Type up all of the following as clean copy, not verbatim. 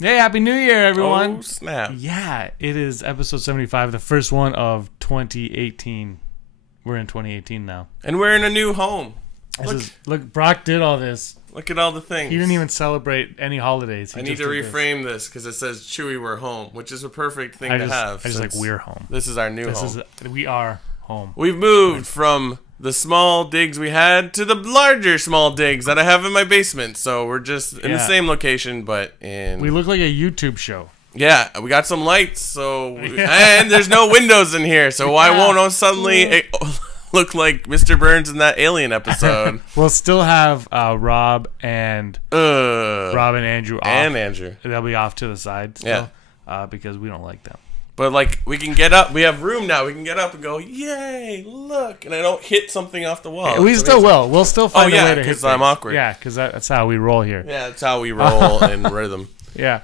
Hey, Happy New Year, everyone. Oh, snap. Yeah, it is episode 75, the first one of 2018. We're in 2018 now. And we're in a new home. Look, Brock did all this. Look at all the things. He didn't even celebrate any holidays. I need to reframe this because it says Chewy, we're home, which is a perfect thing to have. I just like, we're home. This is our new home. We are home. We've moved from the small digs we had to the larger small digs that I have in my basement. So we're just in the same location, but in... We look like a YouTube show. Yeah, we got some lights, and there's no windows in here, so why won't I suddenly look like Mr. Burns in that Alien episode? We'll still have Rob and Andrew off. And Andrew. They'll be off to the side still, because we don't like them. But, like, we can get up. We have room now. We can get up and go, yay, look. And I don't hit something off the wall. Yeah, we still will. We'll still find a way to hit because I'm awkward. Yeah, because that's how we roll here. Yeah, that's how we roll in rhythm. Yeah.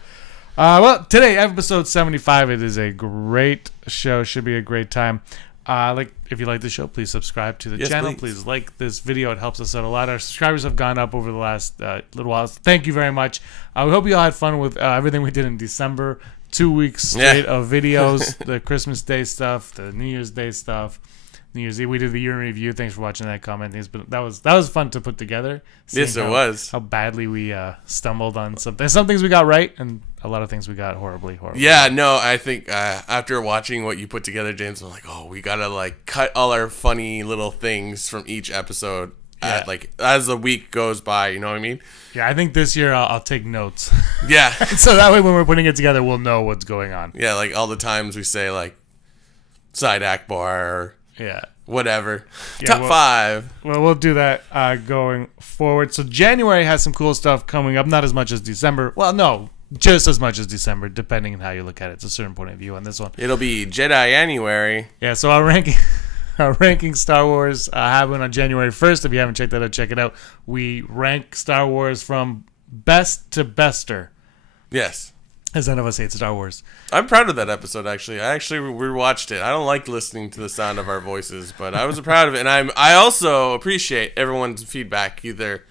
Well, today, episode 75, it is a great show. Should be a great time. If you like the show, please subscribe to the channel. Please like this video. It helps us out a lot. Our subscribers have gone up over the last little while. Thank you very much. We hope you all had fun with everything we did in December. 2 weeks straight of videos, the Christmas Day stuff, the New Year's Day stuff, New Year's Eve. We did the year in review. Thanks for watching that comment. That was fun to put together. Yes, it was. How badly we stumbled on something. Some things we got right, and a lot of things we got horribly. Yeah, no, I think after watching what you put together, James, I'm like, we gotta cut all our funny little things from each episode. As the week goes by, you know what I mean? Yeah, I think this year I'll take notes. Yeah. So that way when we're putting it together, we'll know what's going on. Yeah, all the times we say, side Akbar or whatever. Yeah, Top 5. Well, we'll do that going forward. So January has some cool stuff coming up. Not as much as December. Well, no, just as much as December, depending on how you look at it. It's a certain point of view on this one. It'll be Jedi-January. Yeah, so our ranking Star Wars happened on January 1st. If you haven't checked that out, check it out. We rank Star Wars from best to bester. Yes. As none of us hate Star Wars. I'm proud of that episode, actually. I actually rewatched it. I don't like listening to the sound of our voices, but I was proud of it. And I also appreciate everyone's feedback, either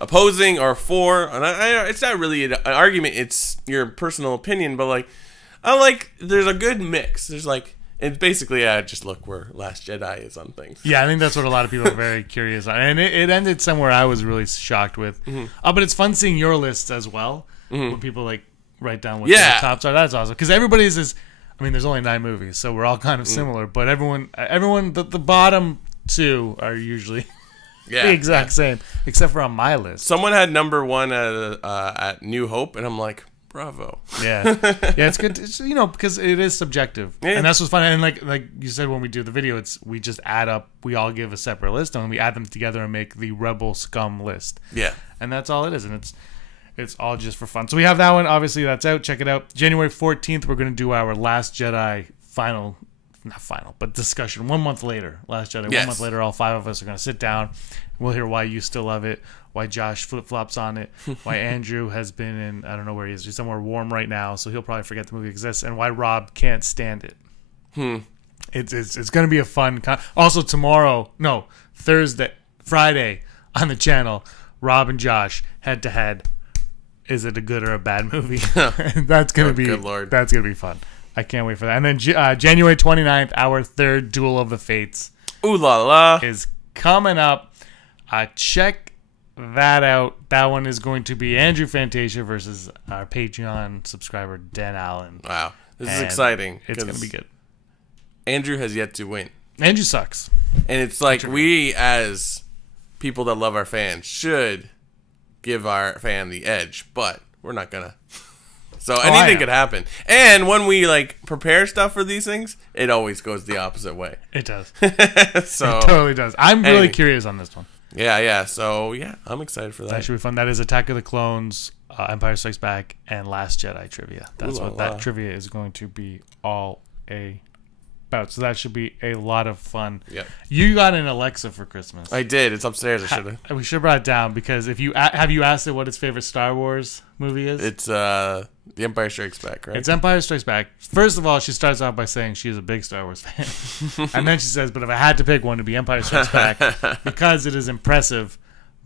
opposing or for. And it's not really an argument. It's your personal opinion, but there's a good mix. There's it's basically, just look where Last Jedi is on things. Yeah, I think that's what a lot of people are very curious on. And it ended somewhere I was really shocked with. Mm-hmm. But it's fun seeing your lists as well. Mm-hmm. When people write down what the tops are. That's awesome. Because everybody's is, there's only 9 movies, so we're all kind of similar. But everyone, the bottom 2 are usually the exact same, except for on my list. Someone had number 1 at New Hope, and I'm like, bravo. Yeah, it's good. Because it is subjective, and that's what's fun. And like you said, when we do the video, we just add up. We all give a separate list, and we add them together and make the Rebel Scum list. Yeah, and that's all it is, and it's all just for fun. So we have that one. Obviously, that's out. Check it out. January 14th, we're going to do our Last Jedi discussion 1 month later. Last Jedi. 1 month later, all 5 of us are going to sit down. We'll hear why you still love it, why Josh flip-flops on it, why Andrew has been in, I don't know where he is, he's somewhere warm right now, so he'll probably forget the movie exists, and why Rob can't stand it. It's going to be a fun... Also, Friday, on the channel, Rob and Josh, head-to-head, is it a good or a bad movie? That's going to be... Good Lord. That's going to be fun. I can't wait for that. And then January 29th, our third Duel of the Fates. Ooh la la. Is coming up. Check that out. That one is going to be Andrew Fantasia versus our Patreon subscriber, Dan Allen. Wow. This is exciting. It's going to be good. Andrew has yet to win. Andrew sucks. And it's we, as people that love our fans, should give our fan the edge, but we're not going to. So anything could happen. And when we prepare stuff for these things, it always goes the opposite way. It does. It totally does. I'm really curious on this one. Yeah. So, I'm excited for that. That should be fun. That is Attack of the Clones, Empire Strikes Back, and Last Jedi trivia. That's what that trivia is going to be all about. So that should be a lot of fun. Yeah. You got an Alexa for Christmas. I did. It's upstairs. I should have. We should have brought it down because have you asked it what its favorite Star Wars movie is? It's The Empire Strikes Back, right? It's Empire Strikes Back. First of all, she starts off by saying she's a big Star Wars fan. And then she says, but if I had to pick one, it'd be Empire Strikes Back because it is impressive,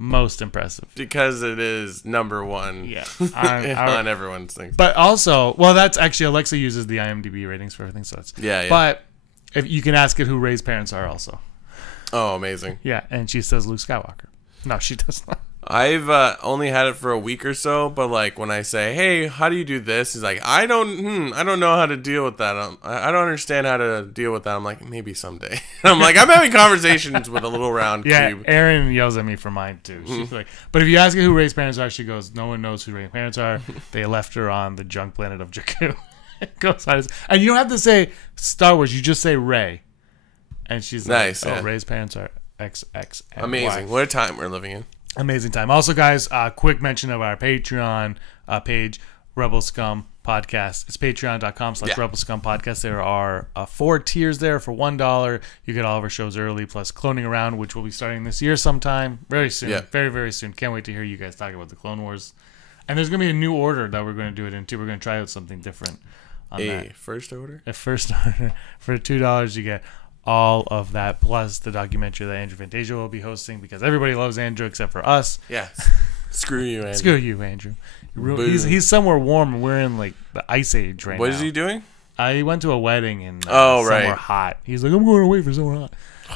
most impressive. Because it is number one. Yeah. On everyone's things. But also, well, that's actually, Alexa uses the IMDb ratings for everything, so that's... Yeah. But if you can ask it who Rey's parents are also. Oh, amazing. Yeah, and she says Luke Skywalker. No, she does not. I've only had it for a week or so, but like when I say, "Hey, how do you do this?" He's like, "I don't know how to deal with that. I don't understand how to deal with that." I'm like, "Maybe someday." I'm like, I'm having conversations with a little round cube. Yeah, Erin yells at me for mine too. She's like, but if you ask her who Rey's parents are, she goes, "No one knows who Rey's parents are. They left her on the junk planet of Jakku." And you don't have to say Star Wars. You just say Rey, and she's nice. Like, "Oh, Rey's parents are XX." Amazing. What a time we're living in. Amazing time. Also, guys, quick mention of our Patreon page, Rebel Scum Podcast. It's patreon.com/Rebel Scum Podcast. There are 4 tiers there for $1. You get all of our shows early, plus Cloning Around, which will be starting this year sometime. Very soon. Yeah. Very, very soon. Can't wait to hear you guys talk about the Clone Wars. And there's going to be a new order that we're going to do it into. We're going to try out something different on that. First order? A first order. For $2, you get all of that, plus the documentary that Andrew Fantasia will be hosting, because everybody loves Andrew except for us. Yeah. Screw you, Andrew. Screw you, Andrew. He's somewhere warm, and we're in like the ice age right now. What is he doing? He went to a wedding in somewhere hot. He's like, I'm going away for somewhere hot.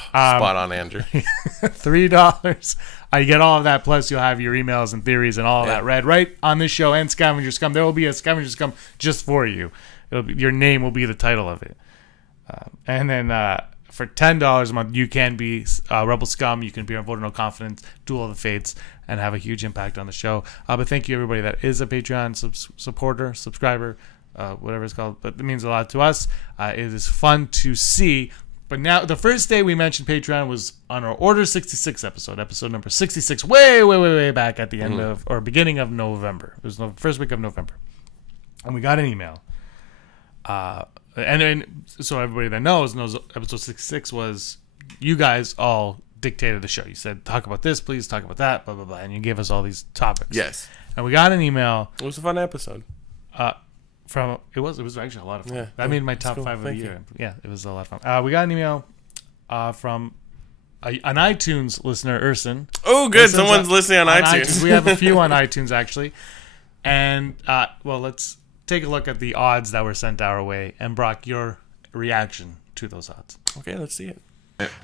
Spot on, Andrew. $3. You get all of that, plus you'll have your emails and theories and all of that read right on this show and Scavenger Scum. There will be a Scavenger Scum just for you. Your name will be the title of it. And then for $10 a month, you can be Rebel Scum. You can be on Vote of No Confidence, Duel of the Fates, and have a huge impact on the show. But thank you, everybody that is a Patreon supporter, subscriber, whatever it's called. But it means a lot to us. It is fun to see. But now, the first day we mentioned Patreon was on our Order 66 episode number 66, way back at the end of, or beginning of November. It was the first week of November. And we got an email. And so everybody that knows episode 66 was you guys all dictated the show. You said, talk about this, please, talk about that, blah, blah, blah. And you gave us all these topics. Yes. And we got an email. It was a fun episode. It was actually a lot of fun. Yeah, that made my top 5 of the year. Yeah, it was a lot of fun. We got an email from an iTunes listener, Urson. Oh, good. Someone's listening on iTunes. We have a few on iTunes, actually. And, let's take a look at the odds that were sent our way. And, Brock, your reaction to those odds. Okay, let's see it.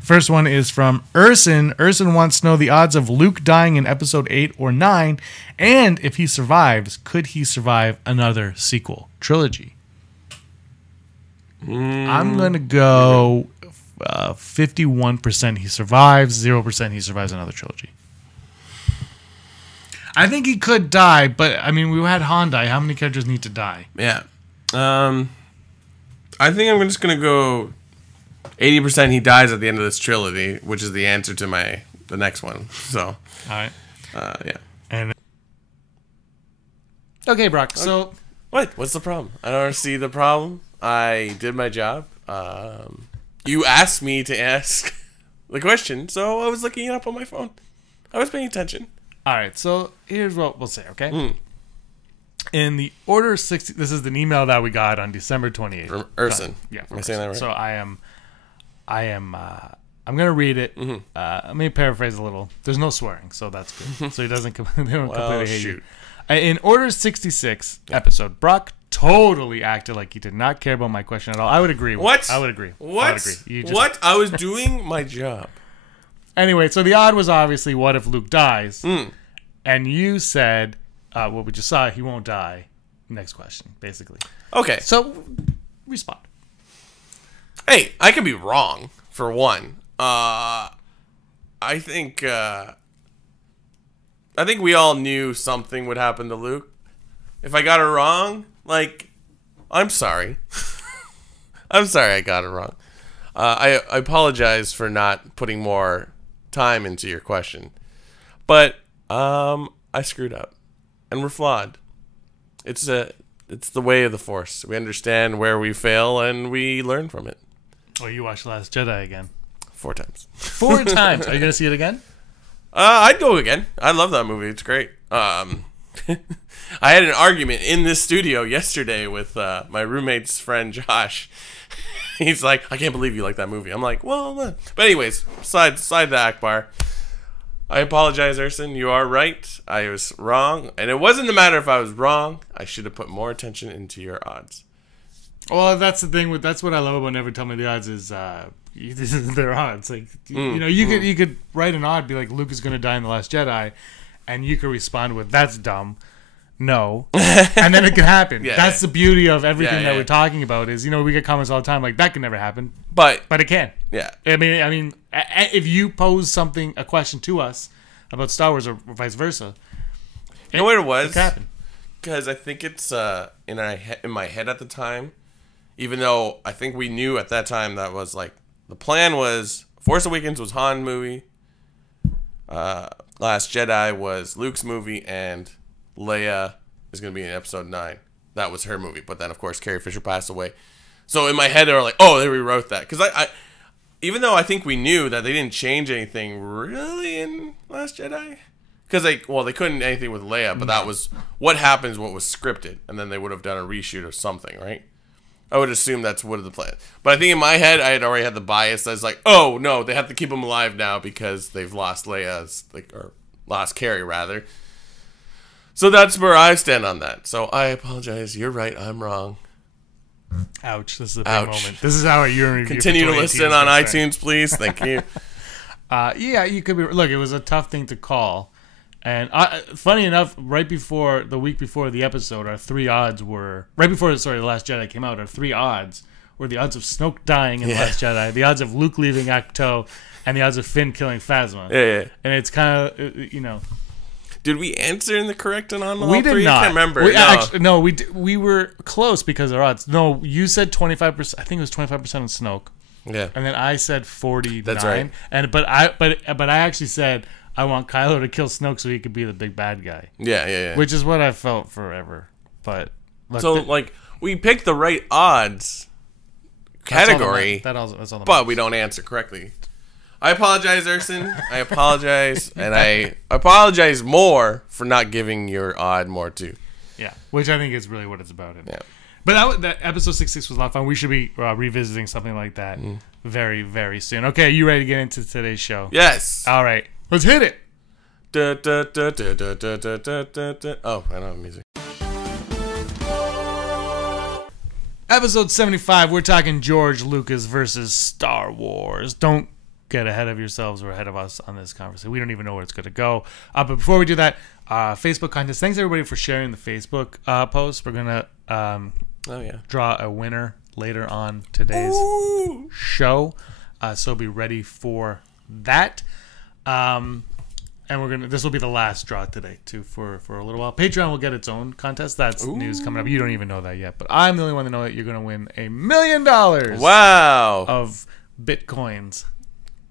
First one is from Urson. Urson wants to know the odds of Luke dying in episode 8 or 9, and if he survives, could he survive another sequel trilogy? I'm going to go 51% he survives, 0% he survives another trilogy. I think he could die, but, I mean, we had Han die. How many characters need to die? Yeah. I think I'm just going to go 80% he dies at the end of this trilogy, which is the answer to the next one. So, all right. Yeah. And okay, Brock. So, what's the problem? I don't see the problem. I did my job. You asked me to ask the question, so I was looking it up on my phone. I was paying attention. All right. So here's what we'll say. Okay. In the Order 60, this is an email that we got on December 28th. From Urson. Yeah. Am I saying that right? So I'm going to read it. Let me paraphrase a little. There's no swearing, so that's good. So he doesn't completely hate you. In Order 66 episode, Brock totally acted like he did not care about my question at all. I would agree. What? I would agree. What? I would agree. What? I was doing my job. Anyway, so the odd was obviously what if Luke dies? And you said, what we just saw, he won't die. Next question, basically. Okay. So, respond. Hey, I could be wrong, for one. I think we all knew something would happen to Luke. If I got it wrong, I'm sorry. I'm sorry I got it wrong. I apologize for not putting more time into your question. But I screwed up. And we're flawed. It's the way of the Force. We understand where we fail and we learn from it. Oh, you watched Last Jedi again? 4 times. 4 times. Are you gonna see it again? I'd go again. I love that movie. It's great. I had an argument in this studio yesterday with my roommate's friend Josh. He's like, I can't believe you like that movie. I'm like, well, but anyways, side the Akbar. I apologize, Erson. You are right. I was wrong. And it wasn't a matter if I was wrong. I should have put more attention into your odds. Well, that's the thing. That's what I love about Never Tell Me the Odds is this is their odds. Like, you could write an odd, be like, Luke is going to die in The Last Jedi, and you could respond with, that's dumb. No. And then it can happen. That's the beauty of everything that we're talking about is, we get comments all the time like, that can never happen. But it can. Yeah. I mean, if you pose a question to us about Star Wars or vice versa. You know what it was? It can happen. Because I think it's in my head at the time, even though I think we knew at that time that was like, the plan was Force Awakens was Han movie, Last Jedi was Luke's movie, and Leia is going to be in Episode 9. That was her movie. But then, of course, Carrie Fisher passed away. So in my head, they were like, oh, they rewrote that. Because I even though I think we knew that they didn't change anything really in Last Jedi. Because they couldn't do anything with Leia, but that was what happens, what was scripted. And then they would have done a reshoot or something, right? I would assume that's what the plan. But I think in my head, I had already had the bias. I was like, oh, no, they have to keep him alive now because they've lost Leia's, or lost Carrie, rather. So that's where I stand on that. So I apologize. You're right. I'm wrong. Ouch. This is a big moment. This is how you're review. Continue to listen on iTunes, please. Thank you. You could be. Look, it was a tough thing to call. And funny enough, the week before the episode, our three odds were... Right before, The Last Jedi came out, our three odds were the odds of Snoke dying in The Last Jedi, the odds of Luke leaving Ahch-To, and the odds of Finn killing Phasma. Yeah. And it's kind of, Did we answer in the correct and on all we did three? not. I can't remember. We were close because our odds. No, you said 25%. I think it was 25% on Snoke. Yeah. And then I said 49. That's right. But I actually said I want Kylo to kill Snoke so he could be the big bad guy. Yeah. Which is what I felt forever. But we picked the right odds category, that's all but we don't answer correctly. I apologize, Erson. I apologize, and I apologize more for not giving your odd more too. Yeah, which I think is really what it's about. Yeah. But that episode 66 was a lot of fun. We should be revisiting something like that very, very soon. Okay, you ready to get into today's show? Yes. All right, let's hit it. Oh, I don't have music. Episode 75, we're talking George Lucas versus Star Wars. Don't get ahead of yourselves or ahead of us on this conversation. We don't even know where it's going to go. But before we do that, Facebook contest. Thanks, everybody, for sharing the Facebook post. We're going to draw a winner later on today's show. So be ready for that. And this will be the last draw today too for a little while. Patreon will get its own contest. That's news coming up. You don't even know that yet, but I'm the only one to know that you're going to win $1 million. Wow. Of Bitcoins.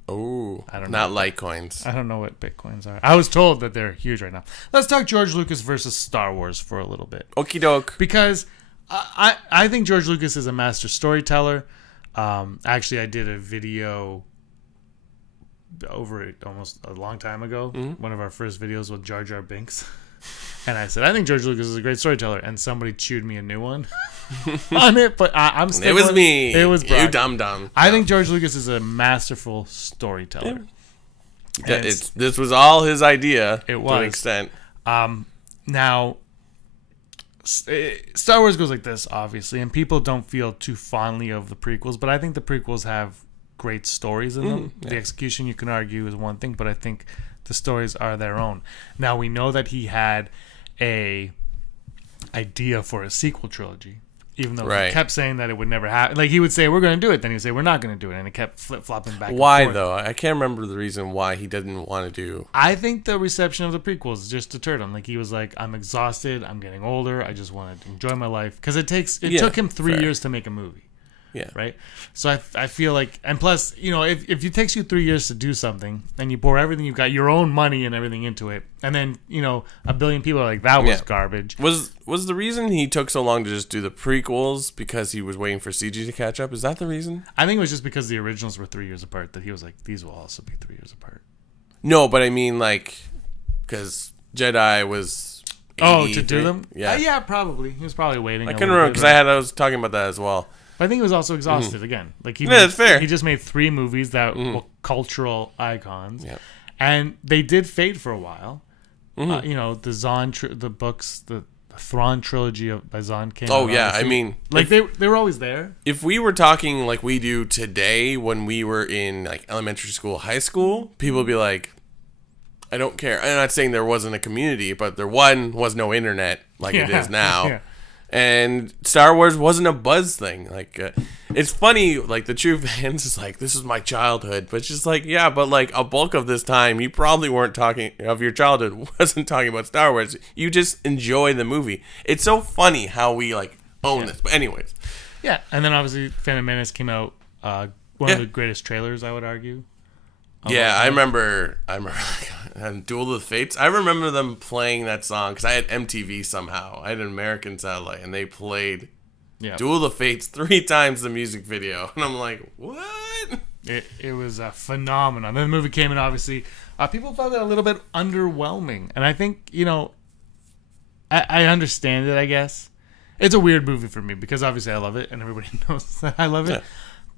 Oh, I don't know. Not Litecoins. I don't know what Bitcoins are. I was told that they're huge right now. Let's talk George Lucas versus Star Wars for a little bit. Okie doke. Because I think George Lucas is a master storyteller. Actually, I did a video over almost a long time ago, one of our first videos with Jar Jar Binks, and I said I think George Lucas is a great storyteller, and somebody chewed me a new one on it, but I'm still. It was me. It was Brock. You dumb. I think George Lucas is a masterful storyteller. Yeah. This was all his idea. It was to an extent. Now, Star Wars goes like this, obviously, and people don't feel too fondly of the prequels, but I think the prequels have great stories in them. The execution, you can argue, is one thing, but I think the stories are their own. Now, we know that he had a idea for a sequel trilogy, even though he kept saying that it would never happen. Like, he would say, we're going to do it, then he'd say, we're not going to do it, and it kept flip-flopping back and forth. Why, though? I can't remember the reason why he didn't want to do... I think the reception of the prequels just deterred him. Like, he was like, I'm exhausted, I'm getting older, I just want to enjoy my life. Because it took him 3 years to make a movie. Yeah. Right? So I feel like, and plus, if it takes you 3 years to do something and you pour everything you've got, your own money and everything into it, and then, a billion people are like, that was garbage. Was the reason he took so long to just do the prequels because he was waiting for CG to catch up? Is that the reason? I think it was just because the originals were 3 years apart that he was like, these will also be 3 years apart. No, but I mean, like, because Jedi was... to do them? Yeah. Yeah, probably. He was probably waiting. I couldn't remember because I was talking about that as well. But I think he was also exhausted again. Like that's fair. He just made 3 movies that were cultural icons, And they did fade for a while. You know, the Zahn, the books, the Thrawn trilogy by Zahn came out. Oh, yeah. I mean... Like, they were always there. If we were talking like we do today when we were in, like, elementary school, high school, people would be like, I don't care. I'm not saying there wasn't a community, but there was no internet like it is now. Yeah. And Star Wars wasn't a buzz thing. Like, it's funny, like, the true fans is like, this is my childhood. But it's just like, yeah, but, like, a bulk of this time, you probably weren't talking, of your childhood, wasn't talking about Star Wars. You just enjoy the movie. It's so funny how we, like, own this. But anyways. Yeah, and then obviously Phantom Menace came out, one of the greatest trailers, I would argue. Yeah, I remember like, Duel of the Fates. I remember them playing that song because I had MTV somehow. I had an American satellite, and they played Duel of the Fates 3 times the music video. And I'm like, what? It was a phenomenon. Then the movie came in, obviously. People found it a little bit underwhelming. And I think, you know, I understand it, I guess. It's a weird movie for me because obviously I love it, and everybody knows that I love it. Yeah.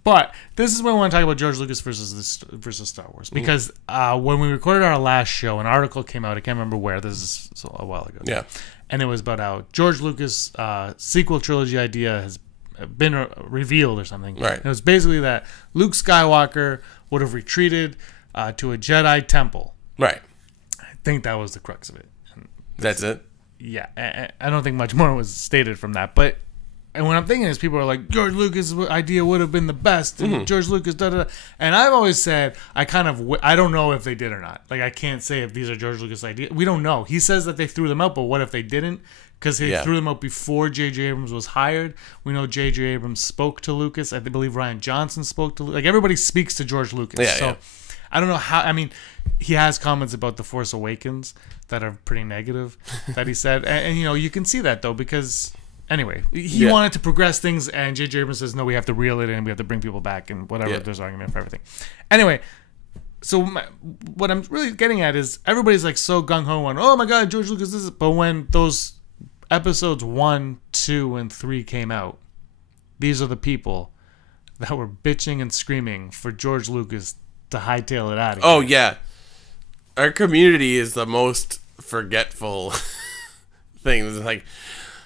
But this is when we want to talk about George Lucas versus Star Wars. Because when we recorded our last show, an article came out. I can't remember where. This is a while ago. Yeah. And it was about how George Lucas' sequel trilogy idea has been revealed or something. Right. And it was basically that Luke Skywalker would have retreated to a Jedi temple. Right. I think that was the crux of it. That's it? Yeah. I don't think much more was stated from that. But... And what I'm thinking is people are like, George Lucas' idea would have been the best. And George Lucas, da-da-da. And I've always said, I don't know if they did or not. Like, I can't say if these are George Lucas' ideas. We don't know. He says that they threw them out, but what if they didn't? Because he threw them out before J.J. Abrams was hired. We know J.J. Abrams spoke to Lucas. I believe Rian Johnson spoke to Lucas. Like, everybody speaks to George Lucas. Yeah, so I don't know how. I mean, he has comments about The Force Awakens that are pretty negative that he said. And you know, you can see that, though, because... Anyway, he wanted to progress things, and J.J. Abrams says, no, we have to reel it in, we have to bring people back, and whatever, there's argument for everything. Anyway, so what I'm really getting at is everybody's like so gung-ho on, oh my God, George Lucas, this is... But when those episodes 1, 2, and 3 came out, these are the people that were bitching and screaming for George Lucas to hightail it out of here. Oh, yeah. Our community is the most forgetful thing. It's like...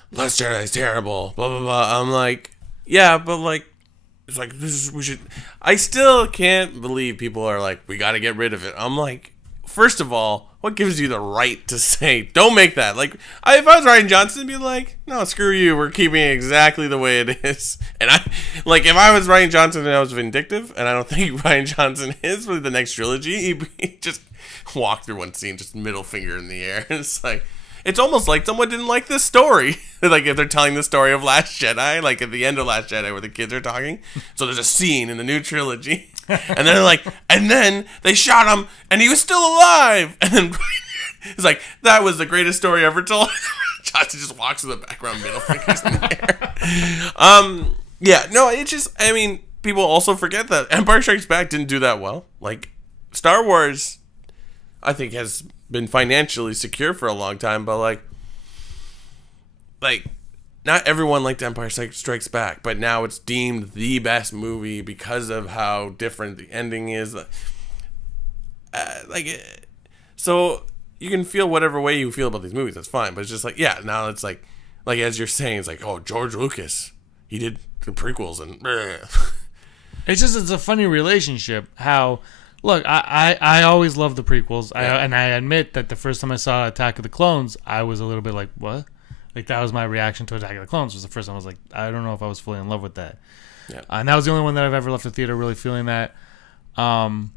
Last Jedi is terrible, blah, blah, blah. I'm like, yeah, but like, it's like, we should, I still can't believe people are like, we got to get rid of it. I'm like, first of all, what gives you the right to say, don't make that? Like, if I was Rian Johnson, I'd be like, no, screw you, we're keeping it exactly the way it is. And like, if I was Rian Johnson and I was vindictive, and I don't think Rian Johnson is for the next trilogy, he'd just walk through one scene, just middle finger in the air. And it's like, it's almost like someone didn't like this story. Like if they're telling the story of Last Jedi, like at the end of Last Jedi where the kids are talking. So there's a scene in the new trilogy. And they're like, and then they shot him and he was still alive. And then it's like, that was the greatest story ever told. Johnson just walks in the background, middle fingers in the air. Yeah, no, it's just, I mean, people also forget that Empire Strikes Back didn't do that well. Like, Star Wars, I think, has been financially secure for a long time, but like not everyone liked Empire Strikes Back, but now it's deemed the best movie because of how different the ending is. So you can feel whatever way you feel about these movies, that's fine, but it's just like, yeah, now it's like as you're saying, it's like, oh, George Lucas, he did the prequels and it's a funny relationship how. Look, I always loved the prequels, and I admit that the first time I saw Attack of the Clones, I was a little bit like, what? Like, that was my reaction to Attack of the Clones, was the first time I was like, I don't know if I was fully in love with that. Yeah. And that was the only one that I've ever left the theater really feeling that. And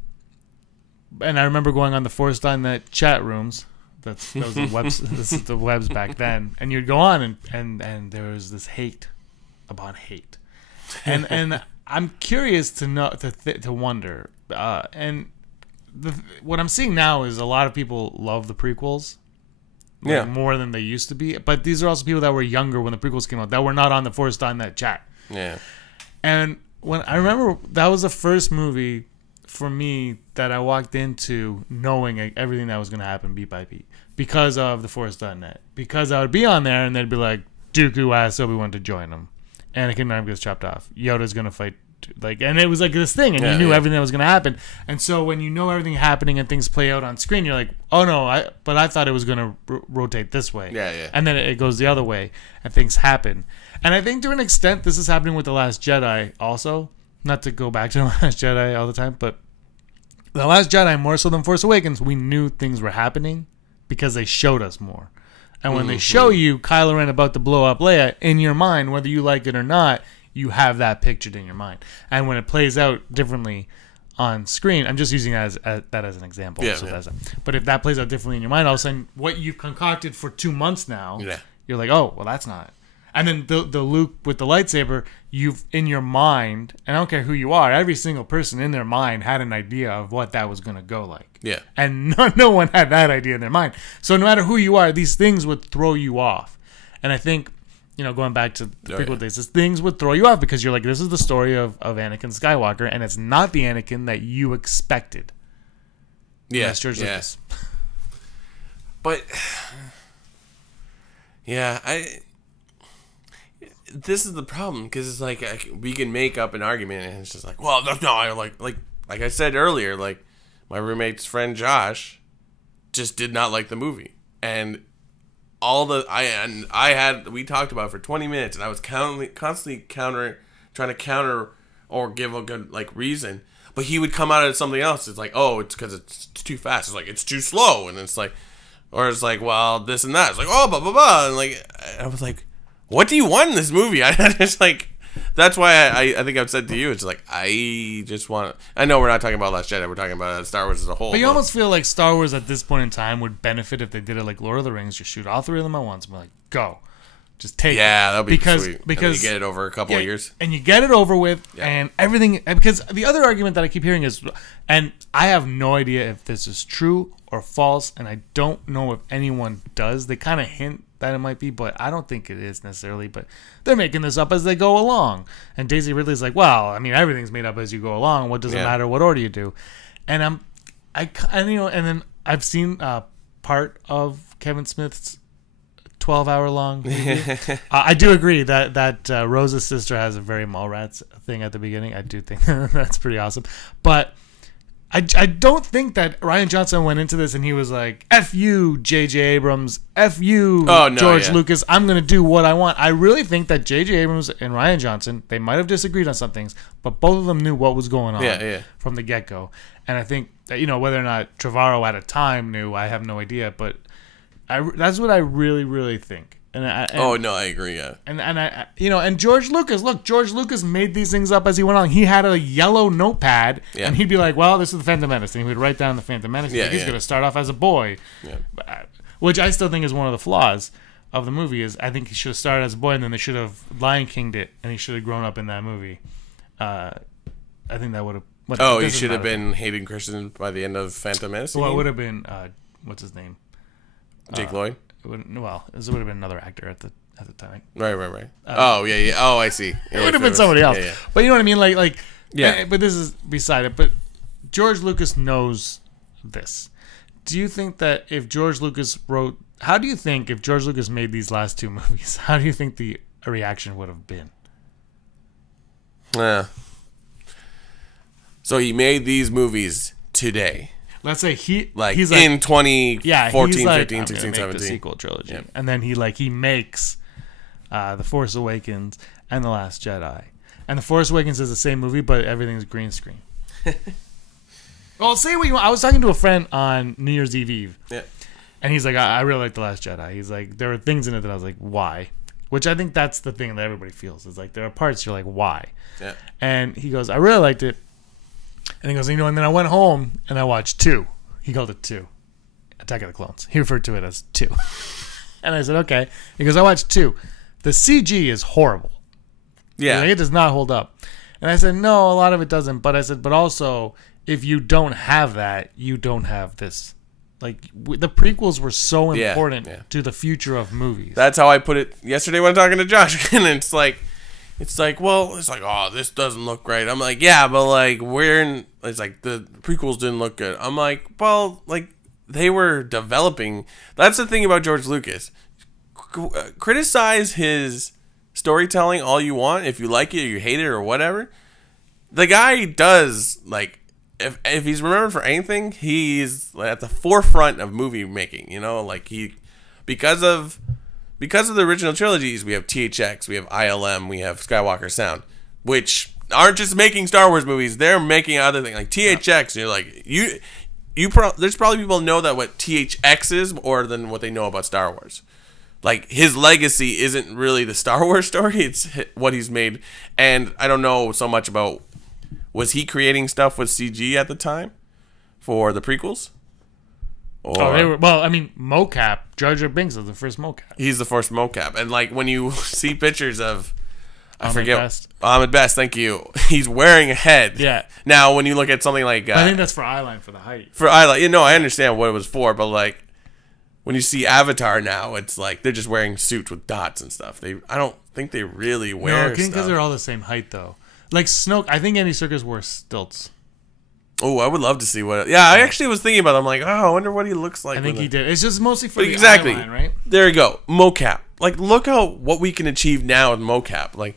I remember going on the Forced on that chat rooms. That was the webs. This is the webs back then, and you'd go on, and there was this hate upon hate, and I'm curious to know to wonder. And what I'm seeing now is a lot of people love the prequels more than they used to be. But these are also people that were younger when the prequels came out, that were not on the Forced on that chat. Yeah. And when I remember that was the first movie for me that I walked into knowing everything that was going to happen beat by beat because of the Force.net. Because I would be on there and they'd be like, Dooku asks Obi-Wan to join him. Anakin gets chopped off. Yoda's going to fight like, and it was like this thing, and you knew everything that was going to happen. And so when you know everything happening and things play out on screen, you're like, oh no, but I thought it was going to rotate this way. And then it goes the other way, and things happen. And I think to an extent, this is happening with The Last Jedi also. Not to go back to The Last Jedi all the time, but The Last Jedi, more so than Force Awakens, we knew things were happening because they showed us more. And when they show you Kylo Ren about to blow up Leia, in your mind, whether you like it or not, you have that pictured in your mind. And when it plays out differently on screen, I'm just using that as an example. But if that plays out differently in your mind, all of a sudden, what you've concocted for 2 months now, you're like, oh, well, that's not it. And then the Luke with the lightsaber, you've in your mind, and I don't care who you are, every single person in their mind had an idea of what that was going to go like. And no one had that idea in their mind. So no matter who you are, these things would throw you off. And I think, going back to the prequel days, these things would throw you off because you're like, this is the story of Anakin Skywalker, and it's not the Anakin that you expected. That's George Lucas. But, this is the problem, because it's like we can make up an argument, and it's just like, well, no, I like I said earlier, like my roommate's friend Josh just did not like the movie, and we talked about it for 20 minutes, and I was constantly trying to counter or give a good reason, but he would come out at something else. It's like, oh, it's because it's too fast. It's like it's too slow, and it's like, or it's like, well, this and that. It's like, oh, blah blah blah, and I was like, what do you want in this movie? It's like, that's why I think I've said to you, it's like, I just want to, I know we're not talking about Last Jedi, we're talking about Star Wars as a whole. But you almost feel like Star Wars at this point in time would benefit if they did it like Lord of the Rings, just shoot all 3 of them at once and be like, go. Just take it. Yeah, that'd be sweet. Because you get it over a couple of years. And you get it over with, and everything, because the other argument that I keep hearing is, and I have no idea if this is true or false, and I don't know if anyone does. They kind of hint that it might be, but I don't think it is necessarily. But they're making this up as they go along. And Daisy Ridley's like, well, I mean, everything's made up as you go along. What does it matter what order you do? And and then I've seen part of Kevin Smith's 12-hour long movie. I do agree that Rose's sister has a very Mallrats thing at the beginning. I do think that's pretty awesome. But I don't think that Rian Johnson went into this and he was like, F you, J.J. Abrams, F you, George Lucas, I'm going to do what I want. I really think that J.J. Abrams and Rian Johnson, they might have disagreed on some things, but both of them knew what was going on from the get-go. And I think that, whether or not Trevorrow at a time knew, I have no idea, but that's what I really, really think. I agree. Yeah, and George Lucas. Look, George Lucas made these things up as he went along. He had a yellow notepad, and he'd be like, "Well, this is the Phantom Menace," and he would write down the Phantom Menace. He's going to start off as a boy, which I still think is one of the flaws of the movie. Is I think he should have started as a boy, and then they should have Lion Kinged it, and he should have grown up in that movie. I think that would have. He should have been Hayden Christensen by the end of Phantom Menace. Well, it would have been what's his name? Jake Lloyd. This would have been another actor at the time. Right. Oh, I see. It would have been somebody else. Yeah. But you know what I mean? But this is beside it. But George Lucas knows this. Do you think that if George Lucas how do you think if George Lucas made these last 2 movies, how do you think the reaction would have been? Yeah. So he made these movies today. Let's say he's in 2014, 15, 16, 17. The sequel trilogy. Yeah. And then he makes The Force Awakens and The Last Jedi. And The Force Awakens is the same movie, but everything's green screen. Well, say what you want. I was talking to a friend on New Year's Eve. Yeah. And he's like, I really like The Last Jedi. He's like, there are things in it that I was like, why? Which I think that's the thing that everybody feels. It's like there are parts you're like, why? Yeah. And he goes, I really liked it. And he goes, and then I went home and I watched 2. He called it 2. Attack of the Clones. He referred to it as 2. And I said, okay. He goes, I watched 2. The CG is horrible. Yeah. It does not hold up. And I said, no, a lot of it doesn't. But I said, but also, if you don't have that, you don't have this. Like, the prequels were so important to the future of movies. That's how I put it yesterday when talking to Josh. And it's like, oh, this doesn't look right. I'm like, yeah, but it's like the prequels didn't look good. I'm like, well, they were developing. That's the thing about George Lucas. Criticize his storytelling all you want. If you like it or you hate it or whatever, the guy does, like, if he's remembered for anything, he's at the forefront of movie making, you know, like because of the original trilogies, we have THX, we have ILM, we have Skywalker Sound, which aren't just making Star Wars movies, they're making other things, like THX, you're like, there's probably people who know that what THX is more than what they know about Star Wars. Like, his legacy isn't really the Star Wars story, it's what he's made, and I don't know so much about, was he creating stuff with CG at the time for the prequels? Or, they were, well, I mean, mocap. Jar Jar Binks is the first mocap. He's the first mocap. And, like, when you see pictures of, Ahmed Best. Ahmed Best, thank you. He's wearing a head. Yeah. Now, when you look at something like... I think that's for eyeline, for the height. For eyeline. You know, I understand what it was for, but, like, when you see Avatar now, it's like they're just wearing suits with dots and stuff. I don't think they really wear stuff. No, I think because they're all the same height, though. Like Snoke, I think Andy Serkis wore stilts. Oh, I would love to see what... Yeah, I actually was thinking about it. I'm like, oh, I wonder what he looks like. I think he did. It's just mostly for the exactly. eyeline, right? There you go. Mocap. Like, look what we can achieve now with mocap. Like,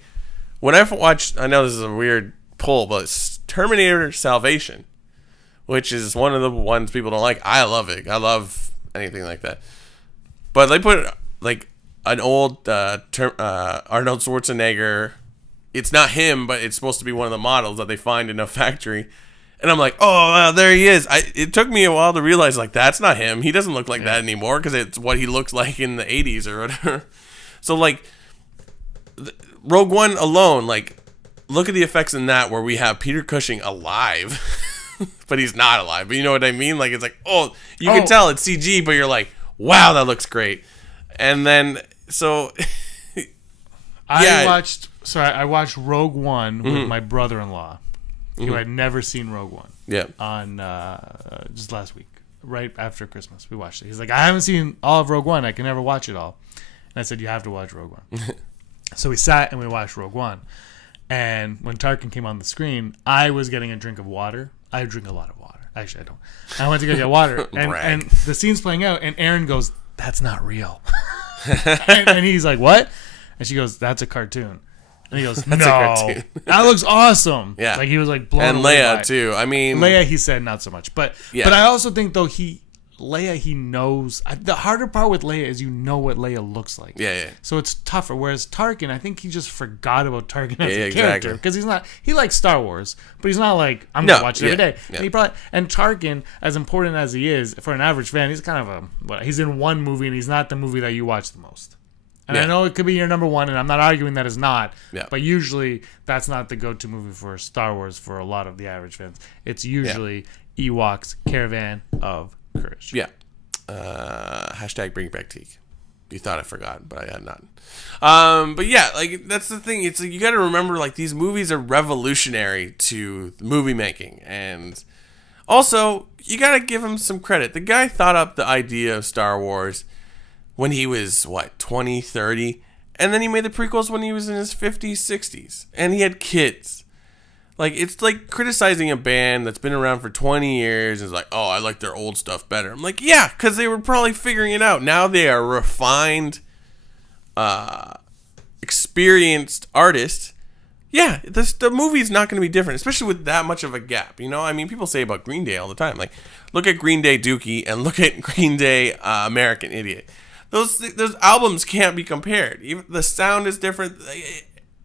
when I watched... I know this is a weird pull, but it's Terminator Salvation, which is one of the ones people don't like. I love it. I love anything like that. But they put, like, an old Arnold Schwarzenegger... It's not him, but it's supposed to be one of the models that they find in a factory. And I'm like, oh, there he is. It took me a while to realize, like, that's not him. He doesn't look like that anymore because it's what he looks like in the 80s or whatever. So, like, Rogue One alone, like, look at the effects in that where we have Peter Cushing alive. But he's not alive. But you know what I mean? Like, it's like, oh, you can tell it's CG, but you're like, wow, that looks great. And then, so... I watched Rogue One with my brother-in-law, who had never seen Rogue One. Yeah. On just last week, right after Christmas, we watched it. He's like, I haven't seen all of Rogue One. I can never watch it all. And I said, you have to watch Rogue One. So we sat and we watched Rogue One. And when Tarkin came on the screen, I was getting a drink of water. I drink a lot of water. Actually, I don't. I went to go get water. and the scene's playing out, and Aaron goes, that's not real. and he's like, what? And she goes, that's a cartoon. And he goes, no, that looks awesome. Yeah. Like, he was like blown and away Leia, by it. too. I mean... Leia, he said not so much. But I also think, though, Leia, he knows... The harder part with Leia is you know what Leia looks like. Yeah. So it's tougher. Whereas Tarkin, I think he just forgot about Tarkin as a character. Because he's not... He likes Star Wars, but he's not like, I'm going to watch it every day. Yeah. And Tarkin, as important as he is, for an average fan, he's kind of he's in one movie, and he's not the movie that you watch the most. And I know it could be your number one, and I'm not arguing that it's not. Yeah. But usually, that's not the go-to movie for Star Wars for a lot of the average fans. It's usually Ewoks, Caravan of Courage. Yeah. Hashtag bring back Teak. You thought I forgot, but I had not. But yeah, like, that's the thing. It's like, you got to remember, like, these movies are revolutionary to movie making. And also, you got to give him some credit. The guy thought up the idea of Star Wars when he was, 20, 30? And then he made the prequels when he was in his 50s, 60s. And he had kids. Like, it's like criticizing a band that's been around for 20 years and is like, oh, I like their old stuff better. I'm like, yeah, because they were probably figuring it out. Now they are refined, experienced artists. Yeah, the movie's not going to be different, especially with that much of a gap. You know, I mean, people say about Green Day all the time. Like, look at Green Day Dookie and look at Green Day American Idiot. Those albums can't be compared. Even the sound is different.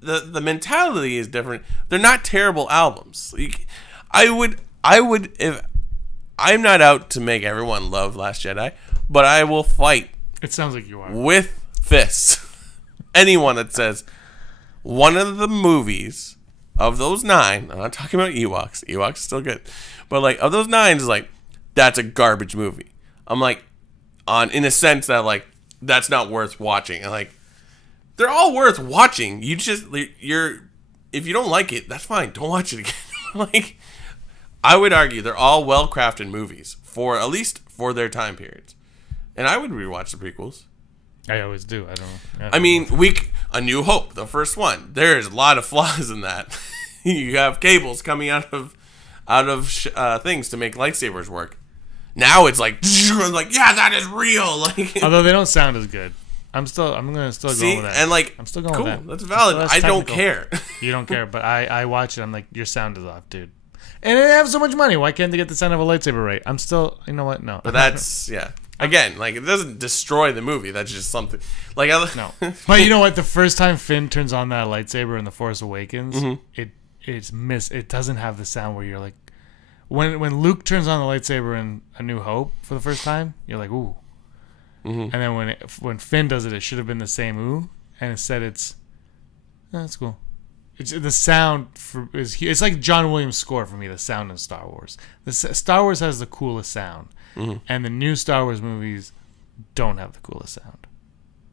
The mentality is different. They're not terrible albums. I would if I'm not out to make everyone love Last Jedi, but I will fight. It sounds like you are. With fists. Anyone that says one of the movies of those 9, I'm not talking about Ewoks. Ewoks is still good. But like of those 9 is like, that's a garbage movie. I'm like, in a sense that like, that's not worth watching. And like, they're all worth watching. If you don't like it, that's fine. Don't watch it again. Like, I would argue they're all well-crafted movies at least for their time periods. And I would rewatch the prequels. I always do. I mean, A New Hope, the first one. There's a lot of flaws in that. You have cables coming out of things to make lightsabers work. Now it's like, yeah, that is real. Like, although they don't sound as good. I'm gonna still go with that. And like, I'm still going cool, with that. That's valid. I don't care. You don't care, but I watch it. I'm like, your sound is off, dude. And they have so much money. Why can't they get the sound of a lightsaber right? I'm still, you know what? No. But that's Again, like, it doesn't destroy the movie. That's just something. Like, no. But you know what? The first time Finn turns on that lightsaber in The Force Awakens, it doesn't have the sound where you're like, when Luke turns on the lightsaber in A New Hope for the first time, you're like, ooh. And then when Finn does it, it should have been the same ooh, and instead it's, that's cool. The sound it's like John Williams' score for me. The sound in Star Wars. Star Wars has the coolest sound, and the new Star Wars movies don't have the coolest sound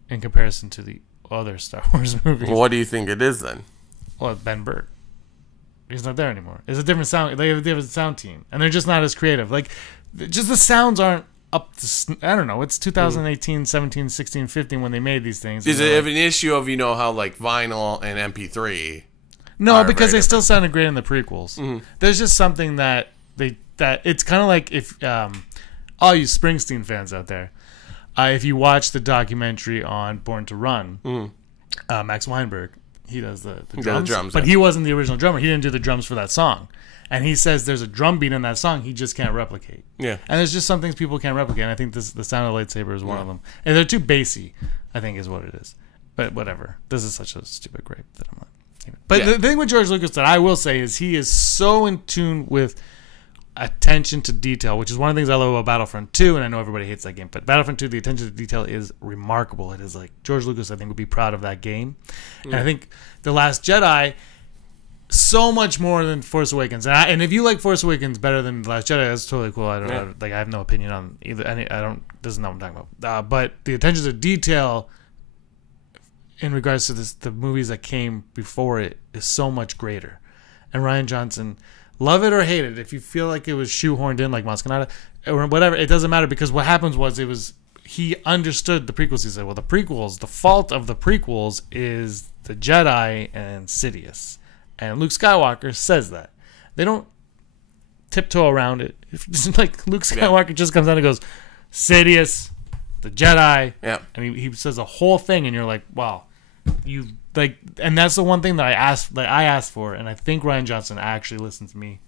in comparison to the other Star Wars movies. Well, what do you think it is then? Well, Ben Burtt. He's not there anymore. It's a different sound. They have a different sound team, and they're just not as creative. Like, just the sounds aren't up to. I don't know. It's 2018, 17, 16, 15 when they made these things. Is it an issue of how like vinyl and MP3? No, because they still sounded great in the prequels. There's just something that it's kind of like if all you Springsteen fans out there, if you watch the documentary on Born to Run, Max Weinberg, he does the drums, but he wasn't the original drummer. He didn't do the drums for that song. And he says there's a drum beat in that song he just can't replicate. Yeah. And there's just some things people can't replicate. And I think the sound of the lightsaber is one of them. And they're too bassy, I think is what it is. But whatever. This is such a stupid gripe that I'm not. But the thing with George Lucas that I will say is he is so in tune with attention to detail, which is one of the things I love about Battlefront 2, and I know everybody hates that game, but Battlefront 2, the attention to detail is remarkable. It is like George Lucas, I think, would be proud of that game. And I think The Last Jedi, so much more than Force Awakens. And if you like Force Awakens better than The Last Jedi, that's totally cool. I have no opinion on either. This is not what I'm talking about. But the attention to detail in regards to the movies that came before it is so much greater. And Rian Johnson, love it or hate it, if you feel like it was shoehorned in like Mascanada or whatever, it doesn't matter, because what happens was he understood the prequels. He said, well, the fault of the prequels is the Jedi and Sidious. And Luke Skywalker says that. They don't tiptoe around it. It's like Luke Skywalker just comes out and goes, Sidious, the Jedi, and he says the whole thing, and you're like, wow, you like, and that's the one thing that I asked for, and I think Rian Johnson actually listened to me.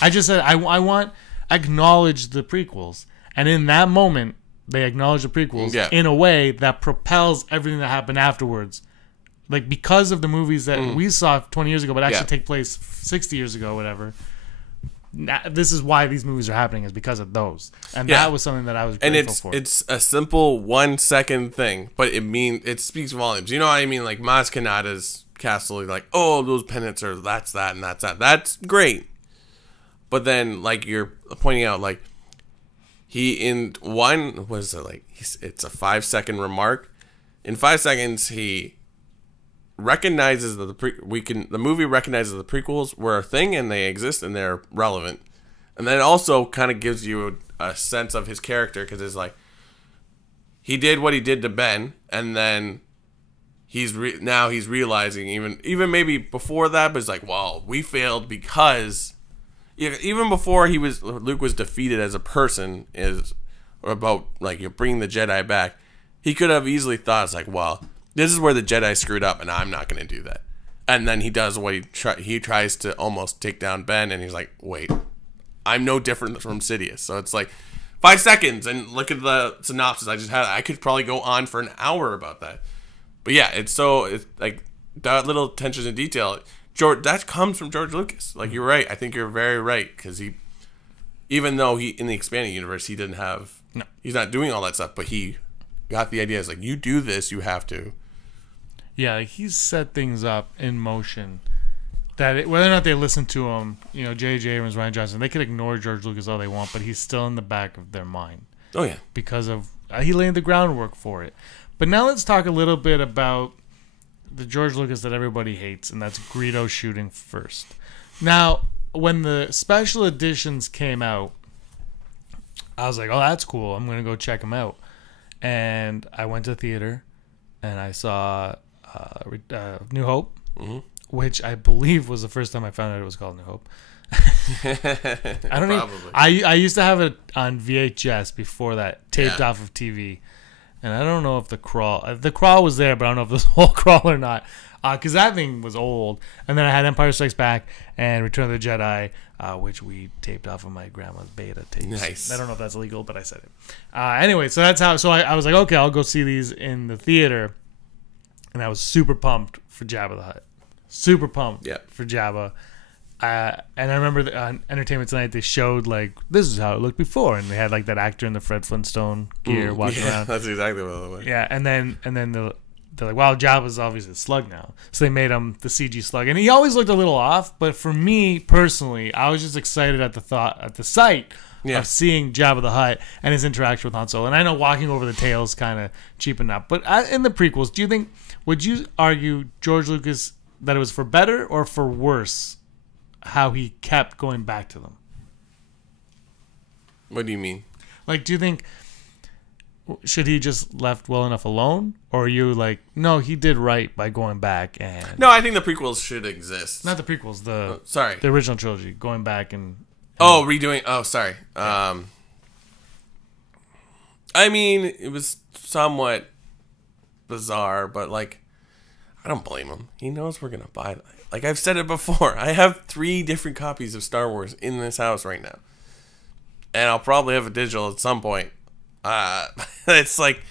I just said I acknowledge the prequels, and in that moment they acknowledge the prequels in a way that propels everything that happened afterwards, like because of the movies that we saw 20 years ago, but actually take place 60 years ago, whatever. This is why these movies are happening, is because of those, and that was something that I was grateful for. And it's a simple 1 second thing, but it speaks volumes. You know what I mean? Like Maz Kanata's castle, like, oh, those pennants are that's that and that's that. That's great, but then like you're pointing out, like it's a 5-second remark. In 5 seconds, he recognizes that the movie recognizes the prequels were a thing and they exist and they're relevant, and then it also kind of gives you a sense of his character, because it's like he did what he did to Ben, and then now he's realizing even maybe before that, but it's like, well, we failed because even before Luke was defeated as a person about like you're bringing the Jedi back, he could have easily thought, it's like, well, this is where the Jedi screwed up, and I'm not going to do that. And then he does what he tries to almost take down Ben, and he's like, wait, I'm no different from Sidious. So it's like 5 seconds, and look at the synopsis I just had. I could probably go on for an hour about that. But yeah, it's like that little attention to detail. That comes from George Lucas. Like, you're right. I think you're very right, because even though in the expanded universe, he didn't have, he's not doing all that stuff, but he got the idea. It's like, you do this, you have to. Yeah, like he's set things up in motion that whether or not they listen to him, J.J. Abrams, Rian Johnson, they could ignore George Lucas all they want, but he's still in the back of their mind. Oh, yeah. Because of he laid the groundwork for it. But now let's talk a little bit about the George Lucas that everybody hates, and that's Greedo shooting first. Now, when the special editions came out, I was like, oh, that's cool. I'm going to go check them out. And I went to the theater, and I saw New Hope, which I believe was the first time I found out it was called New Hope. I don't know. I used to have it on VHS before that, taped off of TV. and I don't know if the crawl was there, but I don't know if it was a whole crawl or not, because that thing was old. And then I had Empire Strikes Back and Return of the Jedi, which we taped off of my grandma's beta tapes. Nice. I don't know if that's illegal, but I said it. Anyway, so that's how. So I was like, okay, I'll go see these in the theater, and I was super pumped for Jabba the Hutt. Super pumped for Jabba. And I remember on Entertainment Tonight they showed like, this is how it looked before, and they had like that actor in the Fred Flintstone gear walking around. That's exactly what it was. Yeah, and then they're like, wow, Jabba's obviously a slug now, so they made him the CG slug, and he always looked a little off. But for me personally, I was just excited at the sight of seeing Jabba the Hutt and his interaction with Han Solo. And I know walking over the tails kind of cheapened up, but in the prequels, would you argue George Lucas that it was for better or for worse how he kept going back to them? What do you mean? Like, do you think should he just left well enough alone, or are you like, no, he did right by going back? And no, I think the prequels should exist. Not the prequels, the original trilogy, going back and redoing. Oh, sorry. I mean, it was somewhat bizarre, but like, I don't blame him. He knows we're gonna buy it. Like I've said it before, I have 3 different copies of Star Wars in this house right now, and I'll probably have a digital at some point. It's like,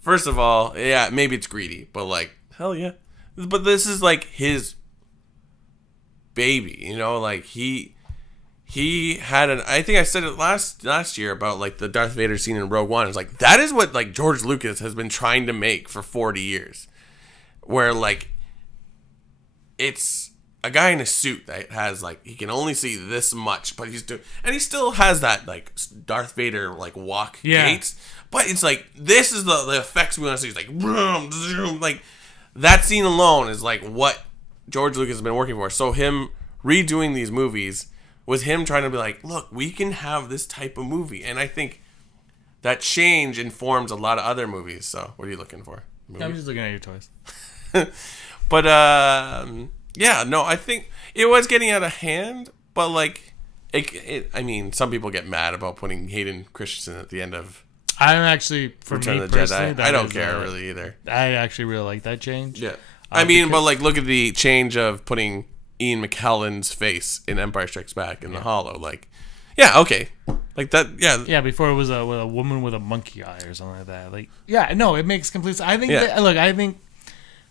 first of all, yeah, maybe it's greedy, but like, hell yeah. But this is like his baby, you know, like he had I think I said it last year about like the Darth Vader scene in Rogue One. It's like, that is what like George Lucas has been trying to make for 40 years, where like it's a guy in a suit that has like, he can only see this much, but and he still has that like Darth Vader like walk gait, but it's like, this is the effects we want to see. It's like, vroom, vroom, like that scene alone is like what George Lucas has been working for. So him redoing these movies was him trying to be like, look, we can have this type of movie. And I think that change informs a lot of other movies. So what are you looking for? I'm just looking at your toys. But yeah, no, I think it was getting out of hand, but like, I mean, some people get mad about putting Hayden Christensen at the end of I'm actually, for Return me of the personally, Jedi. I don't care really either. I actually really like that change. Yeah. I mean, but like, look at the change of putting Ian McKellen's face in Empire Strikes Back in the Hollow. Like, yeah, okay. Like that, yeah. Yeah, before it was a woman with a monkey eye or something like that. Like, yeah, no, it makes complete sense. I think, I think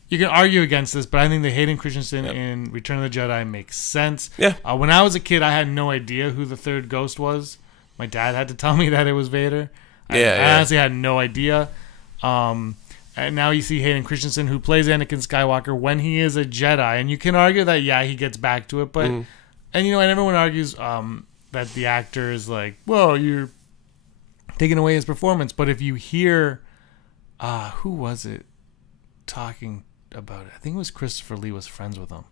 you can argue against this, but I think the Hayden Christensen in Return of the Jedi makes sense. Yeah. When I was a kid, I had no idea who the third ghost was. My dad had to tell me that it was Vader. I honestly had no idea. And now you see Hayden Christensen, who plays Anakin Skywalker when he is a Jedi, and you can argue that he gets back to it, but and and everyone argues that the actor is like, well, you're taking away his performance. But if you hear, who was it talking about it? I think it was Christopher Lee was friends with him,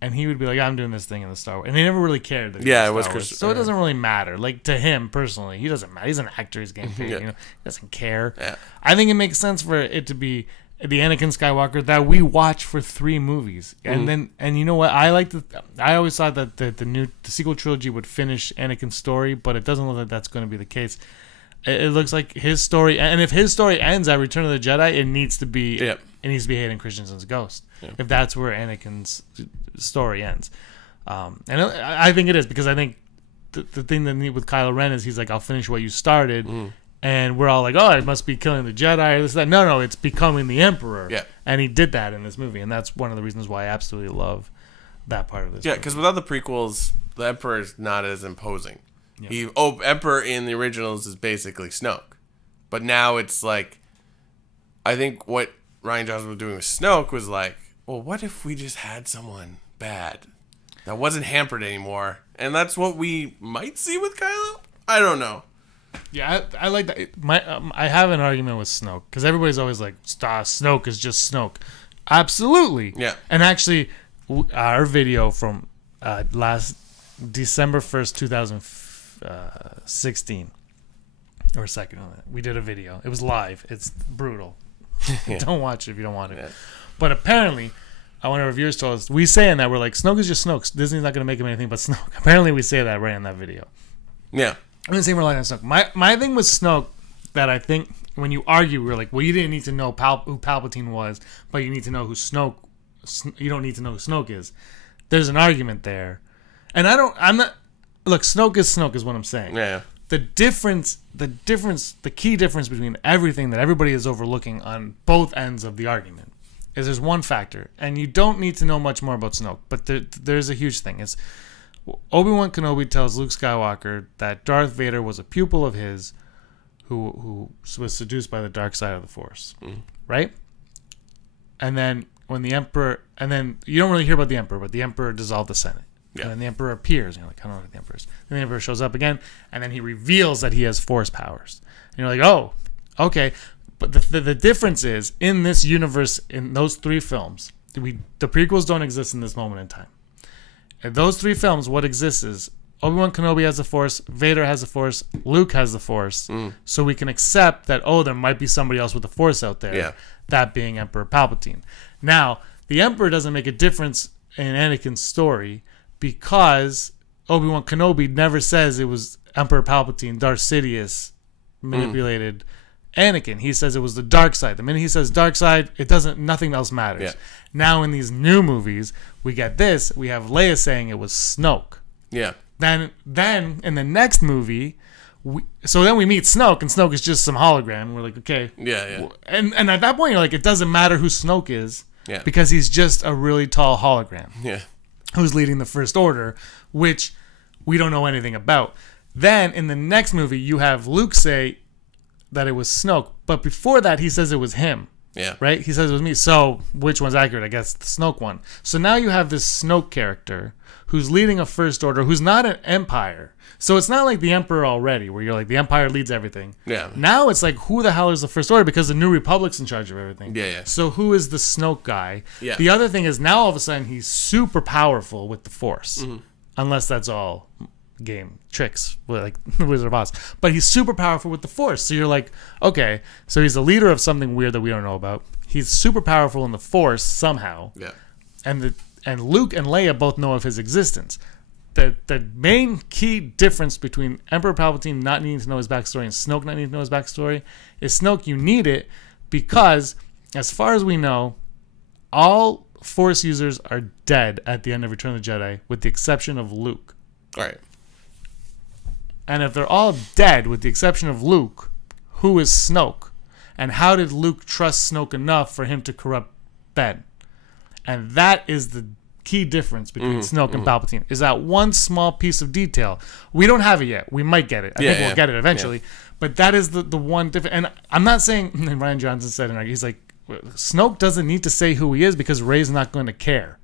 and he would be like, I'm doing this thing in the Star Wars, and they never really cared. That it was Christopher. So it doesn't really matter. Like, to him personally, he doesn't matter. He's an actor. He's getting paid. He doesn't care. Yeah. I think it makes sense for it to be the Anakin Skywalker that we watch for 3 movies, and and you know what? I always thought that the sequel trilogy would finish Anakin's story, but it doesn't look like that's going to be the case. It looks like his story, and if his story ends at Return of the Jedi, it needs to be Hayden Christensen's ghost. Yeah. If that's where Anakin's story ends, and I think it is, because I think the thing that with Kylo Ren is he's like, I'll finish what you started, and we're all like, oh, it must be killing the Jedi or this, that. No, it's becoming the Emperor. Yeah, and he did that in this movie, and that's one of the reasons why I absolutely love that part of this. Yeah, because without the prequels, the Emperor is not as imposing. Yeah. Emperor in the originals is basically Snoke, but now it's like, I think what Rian Johnson was doing with Snoke was like, well, what if we just had someone bad that wasn't hampered anymore? And that's what we might see with Kylo? I don't know. Yeah, I like that. I have an argument with Snoke, because everybody's always like, Snoke is just Snoke. Absolutely. Yeah. And actually, our video from last December 1st, 2016, or second, we did a video. It was live. It's brutal. Don't watch it if you don't want it. Yeah. But apparently, one of our viewers told us, we say in that, we're like, Snoke is just Snoke. Disney's not going to make him anything but Snoke. Apparently, we say that right in that video. Yeah. I'm going to say we're relying on Snoke. My thing with Snoke that I think when you argue, we're like, well, you didn't need to know who Palpatine was, but you need to know who Snoke. You don't need to know who Snoke is. There's an argument there, and I'm not. Look, Snoke is what I'm saying. Yeah. The key difference between everything that everybody is overlooking on both ends of the argument is there's one factor, and you don't need to know much more about Snoke, but there's a huge thing. It's Obi-Wan Kenobi tells Luke Skywalker that Darth Vader was a pupil of his who was seduced by the dark side of the Force, right? And then when the Emperor, and then you don't really hear about the Emperor, but the Emperor dissolved the Senate. Yeah. And then the Emperor appears, and you're like, I don't know what the Emperor is. Then the Emperor shows up again, and then he reveals that he has Force powers. And you're like, oh, okay. But the difference is, in this universe, in those three films, the prequels don't exist in this moment in time. In those three films, what exists is Obi-Wan Kenobi has the Force, Vader has the Force, Luke has the Force, so we can accept that, oh, there might be somebody else with the Force out there, that being Emperor Palpatine. Now, the Emperor doesn't make a difference in Anakin's story, because Obi-Wan Kenobi never says it was Emperor Palpatine, Darth Sidious manipulated Anakin. He says it was the dark side. The minute he says dark side, nothing else matters. Yeah. Now in these new movies, we get this. We have Leia saying it was Snoke. Yeah. Then in the next movie, then we meet Snoke, and Snoke is just some hologram. We're like, okay. Yeah. And at that point, you're like, it doesn't matter who Snoke is, because he's just a really tall hologram. Yeah. Who's leading the First Order, which we don't know anything about. Then, in the next movie, you have Luke say that it was Snoke, but before that, he says it was him. Yeah. Right? He says it was me. So, which one's accurate? I guess the Snoke one. So now you have this Snoke character who's leading a First Order, who's not an Empire. So it's not like the Emperor already, where you're like, the Empire leads everything. Yeah. Now it's like, who the hell is the First Order? Because the New Republic's in charge of everything. Yeah. So who is the Snoke guy? Yeah. The other thing is, now all of a sudden, he's super powerful with the Force. Unless that's all game tricks, like Wizard of Oz. But he's super powerful with the Force. So you're like, okay, so he's the leader of something weird that we don't know about. He's super powerful in the Force somehow. Yeah. And Luke and Leia both know of his existence. The main key difference between Emperor Palpatine not needing to know his backstory and Snoke not needing to know his backstory is Snoke, you need it because, as far as we know, all Force users are dead at the end of Return of the Jedi, with the exception of Luke. All right. And if they're all dead, with the exception of Luke, who is Snoke? And how did Luke trust Snoke enough for him to corrupt Ben? And that is the key difference between Snoke and Palpatine, is that one small piece of detail. We don't have it yet. We might get it. I think we'll get it eventually. Yeah. But that is the one difference. And I'm not saying, and Ryan Johnson said, he's like, Snoke doesn't need to say who he is because Rey's not going to care.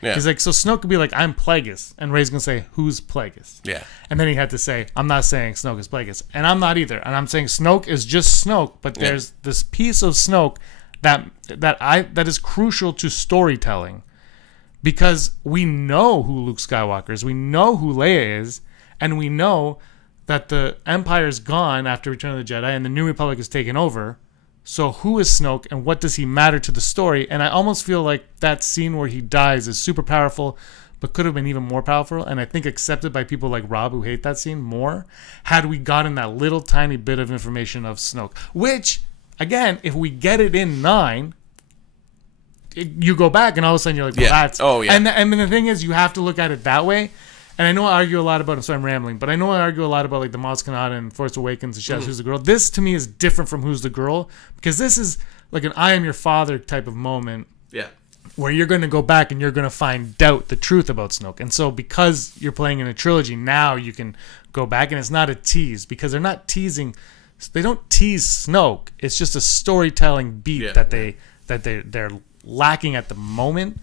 Yeah. He's like, so Snoke could be like, I'm Plagueis. And Rey's going to say, who's Plagueis? Yeah. And then he had to say, I'm not saying Snoke is Plagueis. And I'm not either. And I'm saying Snoke is just Snoke, but there's this piece of Snoke that is crucial to storytelling. Because we know who Luke Skywalker is, we know who Leia is, and we know that the Empire's gone after Return of the Jedi and the New Republic is taken over. So who is Snoke and what does he matter to the story? And I almost feel like that scene where he dies is super powerful, but could have been even more powerful, and I think accepted by people like Rob who hate that scene more, had we gotten that little tiny bit of information of Snoke. Which, again, if we get it in 9... you go back and all of a sudden you're like, well, that's... Oh, yeah. And the thing is, you have to look at it that way. And I know I argue a lot about... I'm sorry, I'm rambling. But I know I argue a lot about like the Maz Kanata and Force Awakens and Who's the Girl. This, to me, is different from Who's the Girl. Because this is like an I am your father type of moment. Yeah. Where you're going to go back and you're going to find out the truth about Snoke. And so because you're playing in a trilogy, now you can go back. And it's not a tease. Because they're not teasing... They don't tease Snoke. It's just a storytelling beat that they're lacking at the moment.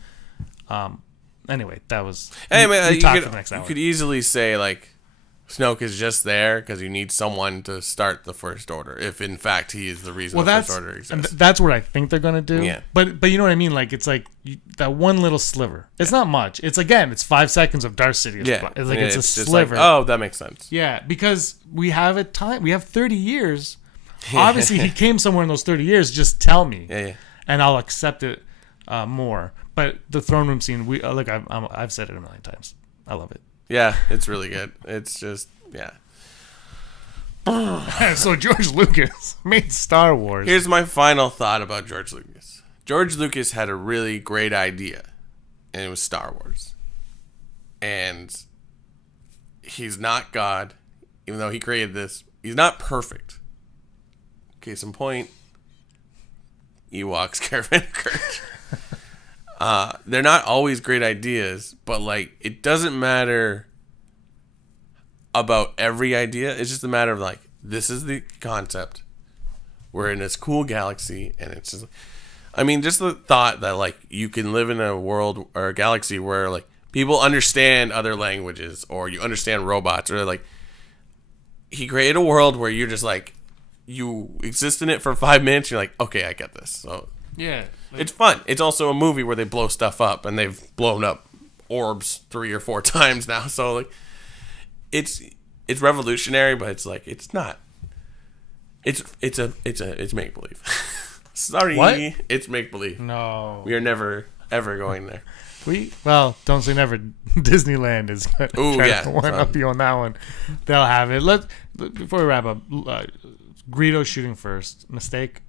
Anyway, that was... Anyway, you could easily say, like, Snoke is just there because you need someone to start the First Order, if in fact he is the reason the First Order exists. That's what I think they're going to do. Yeah. But you know what I mean? Like, it's like that one little sliver. It's not much. It's, again, it's 5 seconds of Darth Sidious. Yeah. It's like it's a sliver. Like, oh, that makes sense. Yeah, because we have a time. We have 30 years. Obviously, he came somewhere in those 30 years. Just tell me. Yeah. And I'll accept it more. But the throne room scene, I've said it a million times. I love it. Yeah, it's really good. It's just, yeah. So George Lucas made Star Wars. Here's my final thought about George Lucas. George Lucas had a really great idea, and it was Star Wars. And he's not God, even though he created this. He's not perfect. Case in point, Ewoks, Caravan of Courage. They're not always great ideas, but like it doesn't matter about every idea. It's just a matter of like, this is the concept. We're in this cool galaxy, and it's just, I mean, just the thought that like you can live in a world or a galaxy where like people understand other languages, or you understand robots, or like he created a world where you're just like, you exist in it for 5 minutes, you're like, okay, I get this. So yeah, like, it's fun. It's also a movie where they blow stuff up, and they've blown up orbs 3 or 4 times now. So like, it's revolutionary, but it's like it's not. It's make believe. Sorry, what? It's make believe. No, we are never ever going there. Well, don't say never. Disneyland is going to try to one up you on that one. They'll have it. Before we wrap up, Greedo shooting first. Mistake?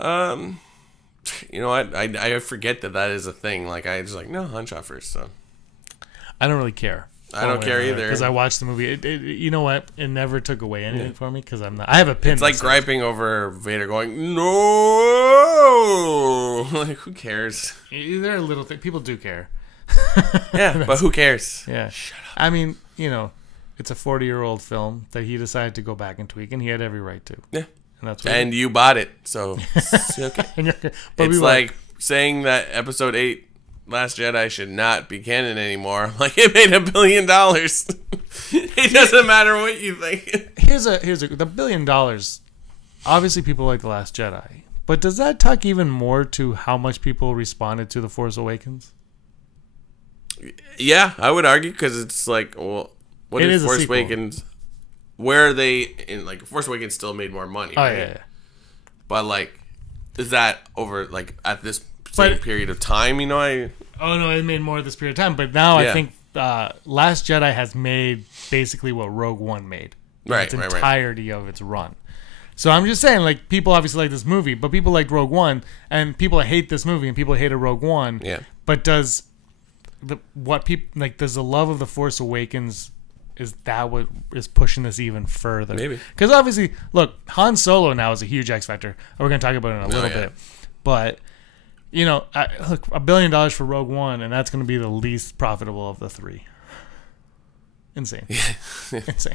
You know what? I forget that is a thing. Like I just like, no, Han shot first. So I don't really care. I don't care either because I watched the movie. You know what? It never took away anything for me because I'm not. I have a pin. It's like griping over Vader going no. Like who cares? There are little things. People do care. Yeah, but who cares? Yeah. Shut up. I mean, you know, it's a 40-year-old film that he decided to go back and tweak, and he had every right to. Yeah. And that's what you bought it, so it's okay. But it's like saying that Episode 8, Last Jedi, should not be canon anymore. Like it made $1 billion. It doesn't matter what you think. Here's the $1 billion. Obviously, people like The Last Jedi, but does that talk even more to how much people responded to The Force Awakens? Yeah, I would argue because it's like, well, what is Force Awakens? Where are they in like Force Awakens still made more money? Right? Yeah. But like, is that over like at this same period of time? You know, oh no, it made more this period of time. But now I think Last Jedi has made basically what Rogue One made. Right, its entirety of its run. So I'm just saying, like, people obviously like this movie, but people like Rogue One, and people hate this movie, and people hated Rogue One. Yeah. But does the love of The Force Awakens, is that what is pushing this even further? Maybe. Because obviously, look, Han Solo now is a huge X factor. We're going to talk about it in a little bit. But, you know, look, $1 billion for Rogue One, and that's going to be the least profitable of the 3. Insane. Insane.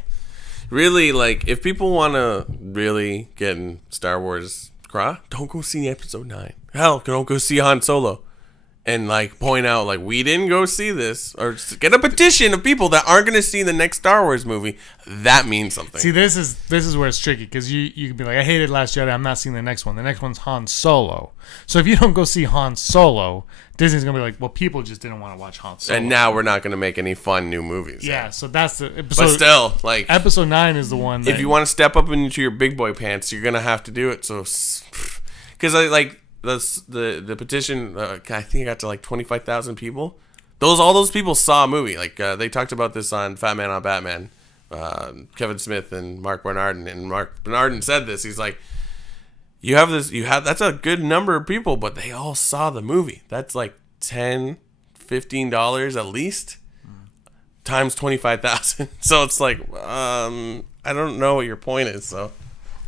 Really, like, if people want to really get in Star Wars craw, don't go see Episode 9. Hell, don't go see Han Solo. And, like, point out, like, we didn't go see this. Or get a petition of people that aren't going to see the next Star Wars movie. That means something. See, this is where it's tricky. Because you can be like, I hated Last Jedi. I'm not seeing the next one. The next one's Han Solo. So if you don't go see Han Solo, Disney's going to be like, well, people just didn't want to watch Han Solo. And now we're not going to make any fun new movies. Yeah, so that's the episode. But still, like... Episode 9 is the one that... If you want to step up into your big boy pants, you're going to have to do it. So... Because, like... The petition, I think it got to like 25,000 people. All those people saw a movie. Like they talked about this on Fat Man on Batman. Kevin Smith and Mark Bernardin, and Mark Bernardin said this. He's like, that's a good number of people, but they all saw the movie. That's like $10-15 at least times 25,000. So it's like, I don't know what your point is. So.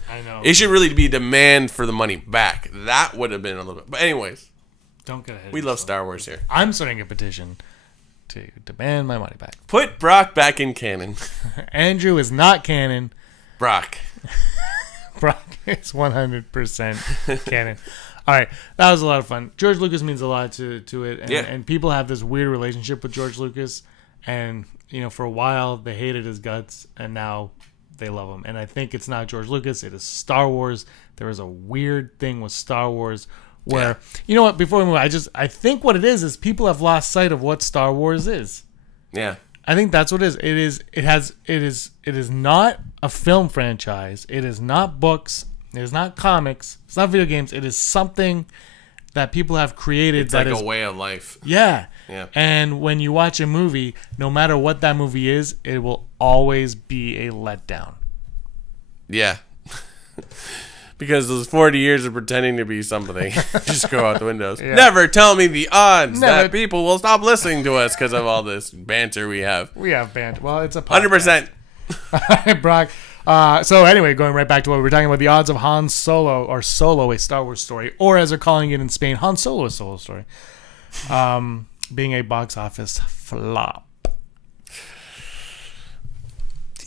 I know. It should really be demand for the money back. That would have been a little bit. But anyways. Don't get ahead. We love Star Wars here. I'm starting a petition to demand my money back. Put Brock back in canon. Andrew is not canon. Brock is 100% canon. All right. That was a lot of fun. George Lucas means a lot to it. And people have this weird relationship with George Lucas. And, you know, for a while they hated his guts. And now... they love him. And I think it's not George Lucas, it is Star Wars. There is a weird thing with Star Wars where you know what, before we move on, I think what it is people have lost sight of what Star Wars is. Yeah. I think that's what it is. It is not a film franchise. It is not books. It is not comics. It's not video games. It is something that people have created. It's like a way of life. Yeah. Yeah. And when you watch a movie, no matter what that movie is, it will always be a letdown. Yeah. Because those 40 years of pretending to be somebody just go out the windows. Yeah. Never tell me the odds that people will stop listening to us because of all this banter we have. We have banter. Well, it's a podcast. 100%. All right, Brock. So anyway, going right back to what we were talking about, the odds of Han Solo, or Solo, a Star Wars story, or as they're calling it in Spain, Han Solo, a Solo story, being a box office flop.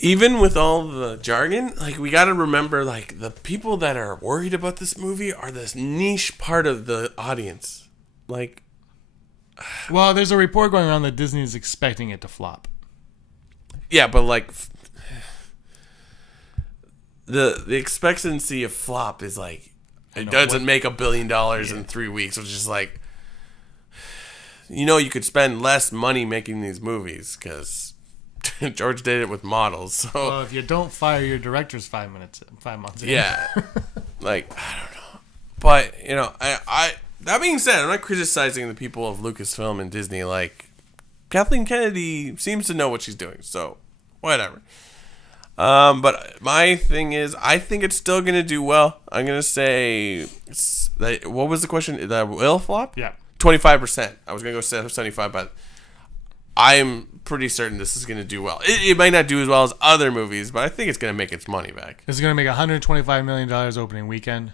Even with all the jargon, like, we got to remember, like, the people that are worried about this movie are this niche part of the audience. Like, well, there's a report going around that Disney is expecting it to flop. Yeah, but like, the expectancy of flop is like, it doesn't make $1 billion in 3 weeks, which is like, you could spend less money making these movies because George did it with models. So, well, if you don't fire your directors 5 months in. Yeah. Like, I don't know. But, I that being said, I'm not criticizing the people of Lucasfilm and Disney. Like, Kathleen Kennedy seems to know what she's doing, so whatever. But my thing is, I think it's still going to do well. I'm going to say, what was the question? That will flop? Yeah. 25%. I was going to go 75, but I'm pretty certain this is going to do well. It might not do as well as other movies, but I think it's going to make its money back. It's going to make $125 million opening weekend,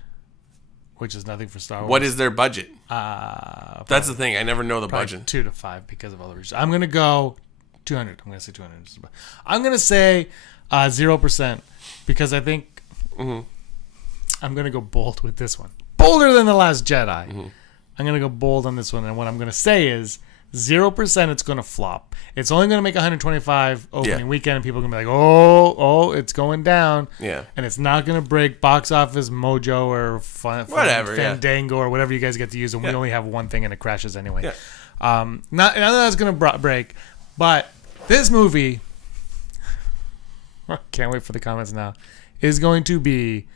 which is nothing for Star Wars. What is their budget? That's the thing. I never know the budget. 2 to 5 because of all the reasons. I'm going to go 200. I'm going to say 200. I'm going to say 0% because I think I'm going to go bold with this one. Bolder than The Last Jedi. I'm going to go bold on this one. And what I'm going to say is 0% it's going to flop. It's only going to make 125 opening weekend, and people are going to be like, oh, it's going down. Yeah. And it's not going to break Box Office Mojo or Fandango or whatever you guys get to use, and we only have one thing and it crashes anyway. Yeah. Not that's going to break, but this movie, can't wait for the comments now, is going to be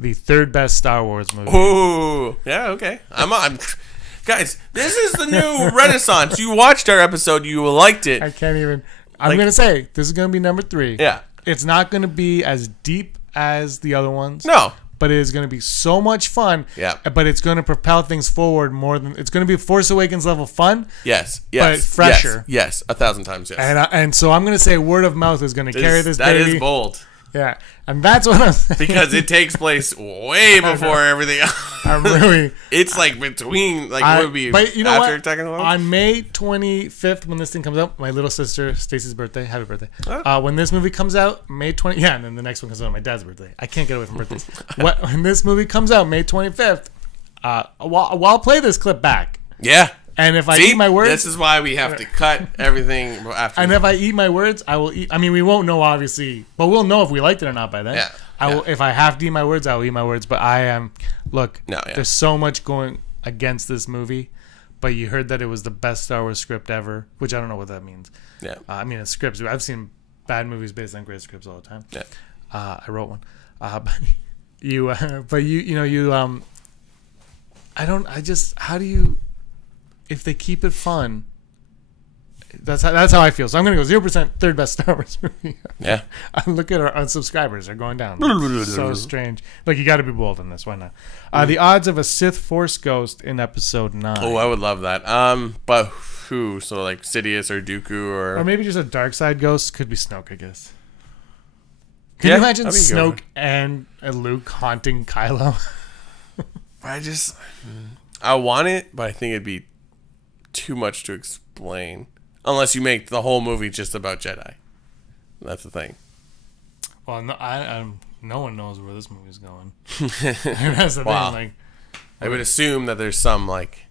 the third best Star Wars movie. Oh, yeah, okay. I'm Guys, this is the new renaissance. You watched our episode. You liked it. I can't even. I'm going to say, this is going to be number 3. Yeah. It's not going to be as deep as the other ones. No. But it is going to be so much fun. Yeah. But it's going to propel things forward more than... It's going to be Force Awakens level fun. Yes. But fresher. Yes. 1,000 times yes. And so I'm going to say word of mouth is going to carry this baby. That is bold. Yeah, and that's what I'm saying. Because it takes place way before everything else. I'm really... It's like between, like, what would be but you know after what? Attack on the Clones? On May 25th, when this thing comes out, my little sister, Stacy's birthday, happy birthday. When this movie comes out, May 20th, and then the next one comes out on my dad's birthday. I can't get away from birthdays. When this movie comes out, May 25th, I'll play this clip back. Yeah. And if I eat my words... This is why we have to cut everything after. And if I eat my words, I will eat... I mean, we won't know, obviously, but we'll know if we liked it or not by then. Yeah. I will, if I have to eat my words, I will eat my words. But I am... Look, there's so much going against this movie, but you heard that it was the best Star Wars script ever, which I don't know what that means. Yeah. I mean, it's scripts. I've seen bad movies based on great scripts all the time. Yeah. I wrote one. I how do you... If they keep it fun, that's how I feel. So I'm going to go 0% third best Star Wars movie. Yeah. Look at our unsubscribers. They're going down. So strange. Look, you got to be bold in this. Why not? The odds of a Sith Force Ghost in Episode 9. Oh, I would love that. But who? So like Sidious or Dooku or maybe just a dark side ghost. Could be Snoke, I guess. Can you imagine Snoke and Luke haunting Kylo? I want it, but I think it'd be too much to explain unless you make the whole movie just about Jedi. That's the thing. Well, no one knows where this movie's going. That's the thing. Like, I would assume that there's some like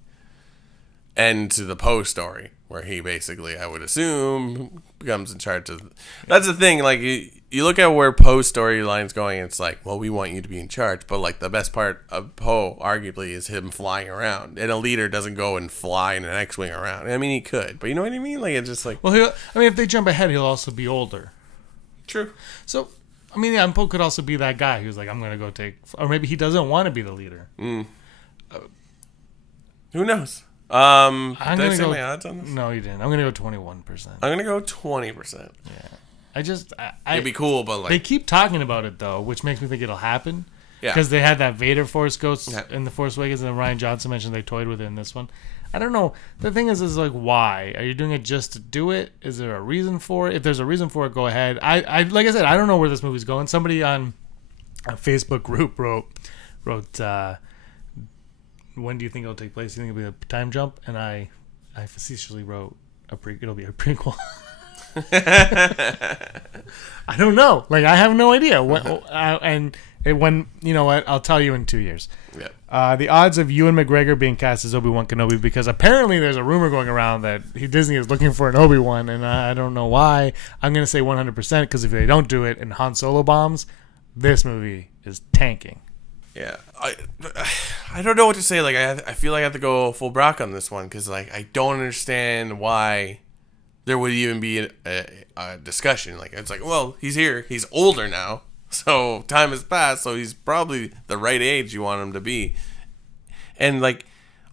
end to the Poe story where he basically, I would assume, becomes in charge of. That's the thing. Like you look at where Poe's storyline's going, it's like, well, we want you to be in charge, but like the best part of Poe, arguably, is him flying around. And a leader doesn't go and fly in an X-wing around. I mean, he could, but you know what I mean? Like it's just like. Well, if they jump ahead, he'll also be older. True. So, I mean, yeah, Poe could also be that guy who's like, I'm going to go take, or maybe he doesn't want to be the leader. Who knows? Did I say my odds on this? No, you didn't. I'm going to go 21%. I'm going to go 20%. Yeah. it'd be cool, but like they keep talking about it though, which makes me think it'll happen. Yeah, because they had that Vader Force Ghost in the Force Awakens, and then Ryan Johnson mentioned they toyed with it in this one. I don't know. The thing is like, why are you doing it just to do it? Is there a reason for it? If there's a reason for it, go ahead. I like I said, I don't know where this movie's going. Somebody on a Facebook group wrote, when do you think it'll take place? Do you think it'll be a time jump? And I facetiously wrote it'll be a prequel. I don't know. Like, I have no idea. When you know what, I'll tell you in 2 years. Yeah. The odds of Ewan McGregor being cast as Obi-Wan Kenobi, because apparently there's a rumor going around that Disney is looking for an Obi-Wan, and I don't know why. I'm going to say 100%, because if they don't do it and Han Solo bombs, this movie is tanking. Yeah, I don't know what to say. Like, I feel like I have to go full Brock on this one, because like I don't understand why there would even be a discussion. Like, it's like, well, he's here, he's older now, so time has passed, so he's probably the right age you want him to be. And like,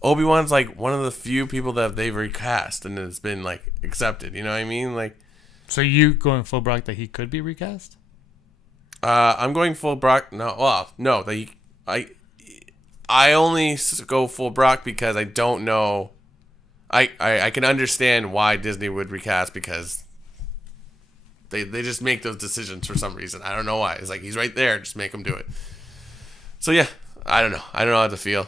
Obi-Wan's like one of the few people that they've recast and it's been like accepted. You know what I mean? Like, so you going full Brock that he could be recast? I'm going full Brock. No, well, no, that I only go full Brock because I don't know. I can understand why Disney would recast, because they just make those decisions for some reason. I don't know why. It's like, he's right there, just make him do it. So yeah, I don't know how to feel.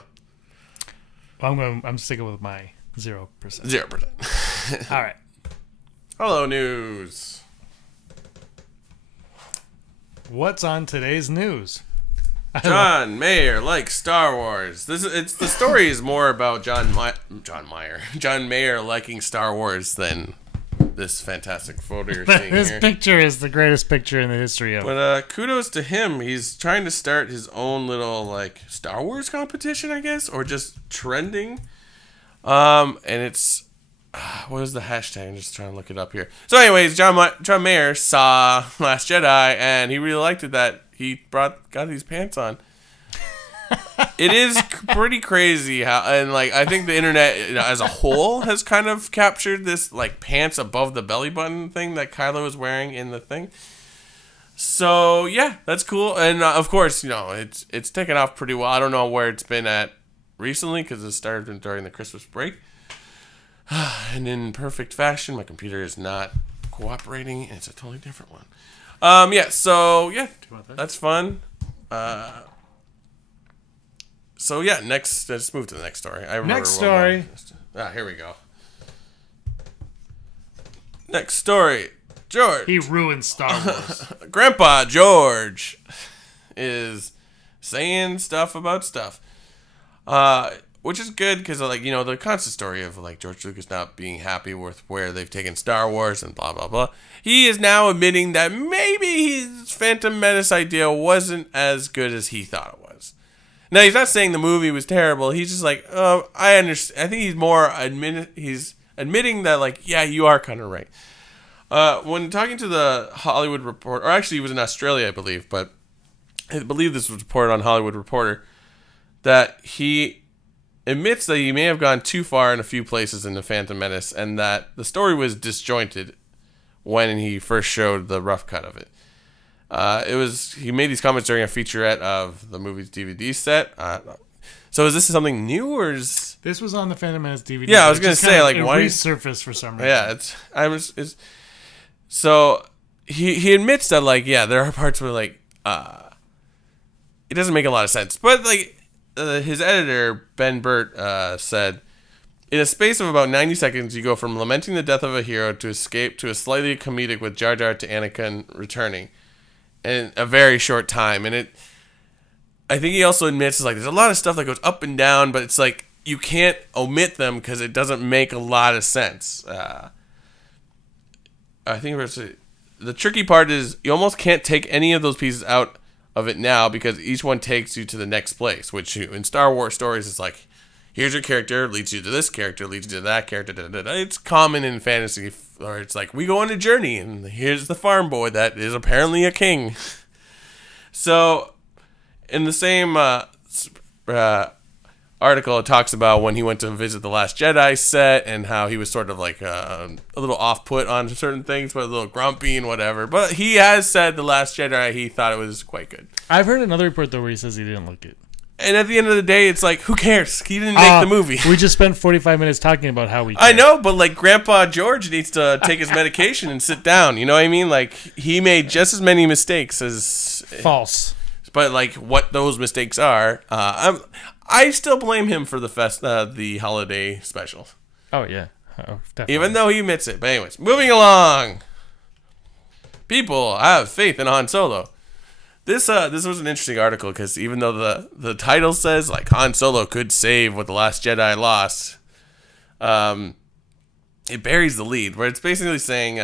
Well, I'm sticking with my 0%. 0%. All right. Hello, news. What's on today's news? John Mayer likes Star Wars. The story is more about John Mayer liking Star Wars than this fantastic photo you're seeing this here. This picture is the greatest picture in the history of. But kudos to him. He's trying to start his own little like Star Wars competition, I guess, or just trending. And it's what is the hashtag? I'm just trying to look it up here. So, anyways, John Mayer saw Last Jedi, and he really liked it that he got these pants on. It is pretty crazy how, and like, I think the internet as a whole has kind of captured this like pants above the belly button thing that Kylo is wearing in the thing. So yeah, that's cool, and of course, it's taken off pretty well. I don't know where it's been at recently because it started during the Christmas break. And in perfect fashion, my computer is not cooperating, and it's a totally different one. So yeah, that's fun. So yeah, let's move to the next story. Next story. Here we go. Next story. George. He ruined Star Wars. Grandpa George is saying stuff about stuff. Which is good because, like, the constant story of, like, George Lucas not being happy with where they've taken Star Wars and blah, blah, blah. He is now admitting that maybe his Phantom Menace idea wasn't as good as he thought it was. Now, he's not saying the movie was terrible. He's just like, I understand. I think he's more admitting that, like, yeah, you are kind of right. When talking to the Hollywood Reporter, or actually he was in Australia, I believe, but I believe this was reported on Hollywood Reporter, that he admits that he may have gone too far in a few places in The Phantom Menace, and that the story was disjointed when he first showed the rough cut of it. He made these comments during a featurette of the movie's DVD set. So is this something new, or is this was on the Phantom Menace DVD? Yeah, I was gonna say, like, why resurfaced for some reason. Yeah, so he admits that, like, yeah, there are parts where, like, it doesn't make a lot of sense, but like. His editor, Ben Burt, said, in a space of about 90 seconds, you go from lamenting the death of a hero to escape to a slightly comedic with Jar Jar to Anakin returning in a very short time. And I think he also admits, like, there's a lot of stuff that goes up and down, but it's like, you can't omit them because it doesn't make a lot of sense. I think the tricky part is you almost can't take any of those pieces out of it now because each one takes you to the next place, which in Star Wars stories is like, here's your character, leads you to this character, leads you to that character. It's common in fantasy, or it's like, we go on a journey and here's the farm boy that is apparently a king. So in the same article, it talks about when he went to visit the Last Jedi set and how he was sort of like a little off-put on certain things, but a little grumpy and whatever. But he has said the Last Jedi, he thought it was quite good. I've heard another report, though, where he says he didn't like it. And at the end of the day, it's like, who cares? He didn't make the movie. We just spent 45 minutes talking about how we care. I know, but like Grandpa George needs to take his medication and sit down. You know what I mean? Like, he made just as many mistakes as... False. But like what those mistakes are, I still blame him for the holiday special. Oh, yeah. Oh, definitely. Even though he admits it. But anyways, moving along. People have faith in Han Solo. This was an interesting article because even though the title says like Han Solo could save what the Last Jedi lost, it buries the lead where it's basically saying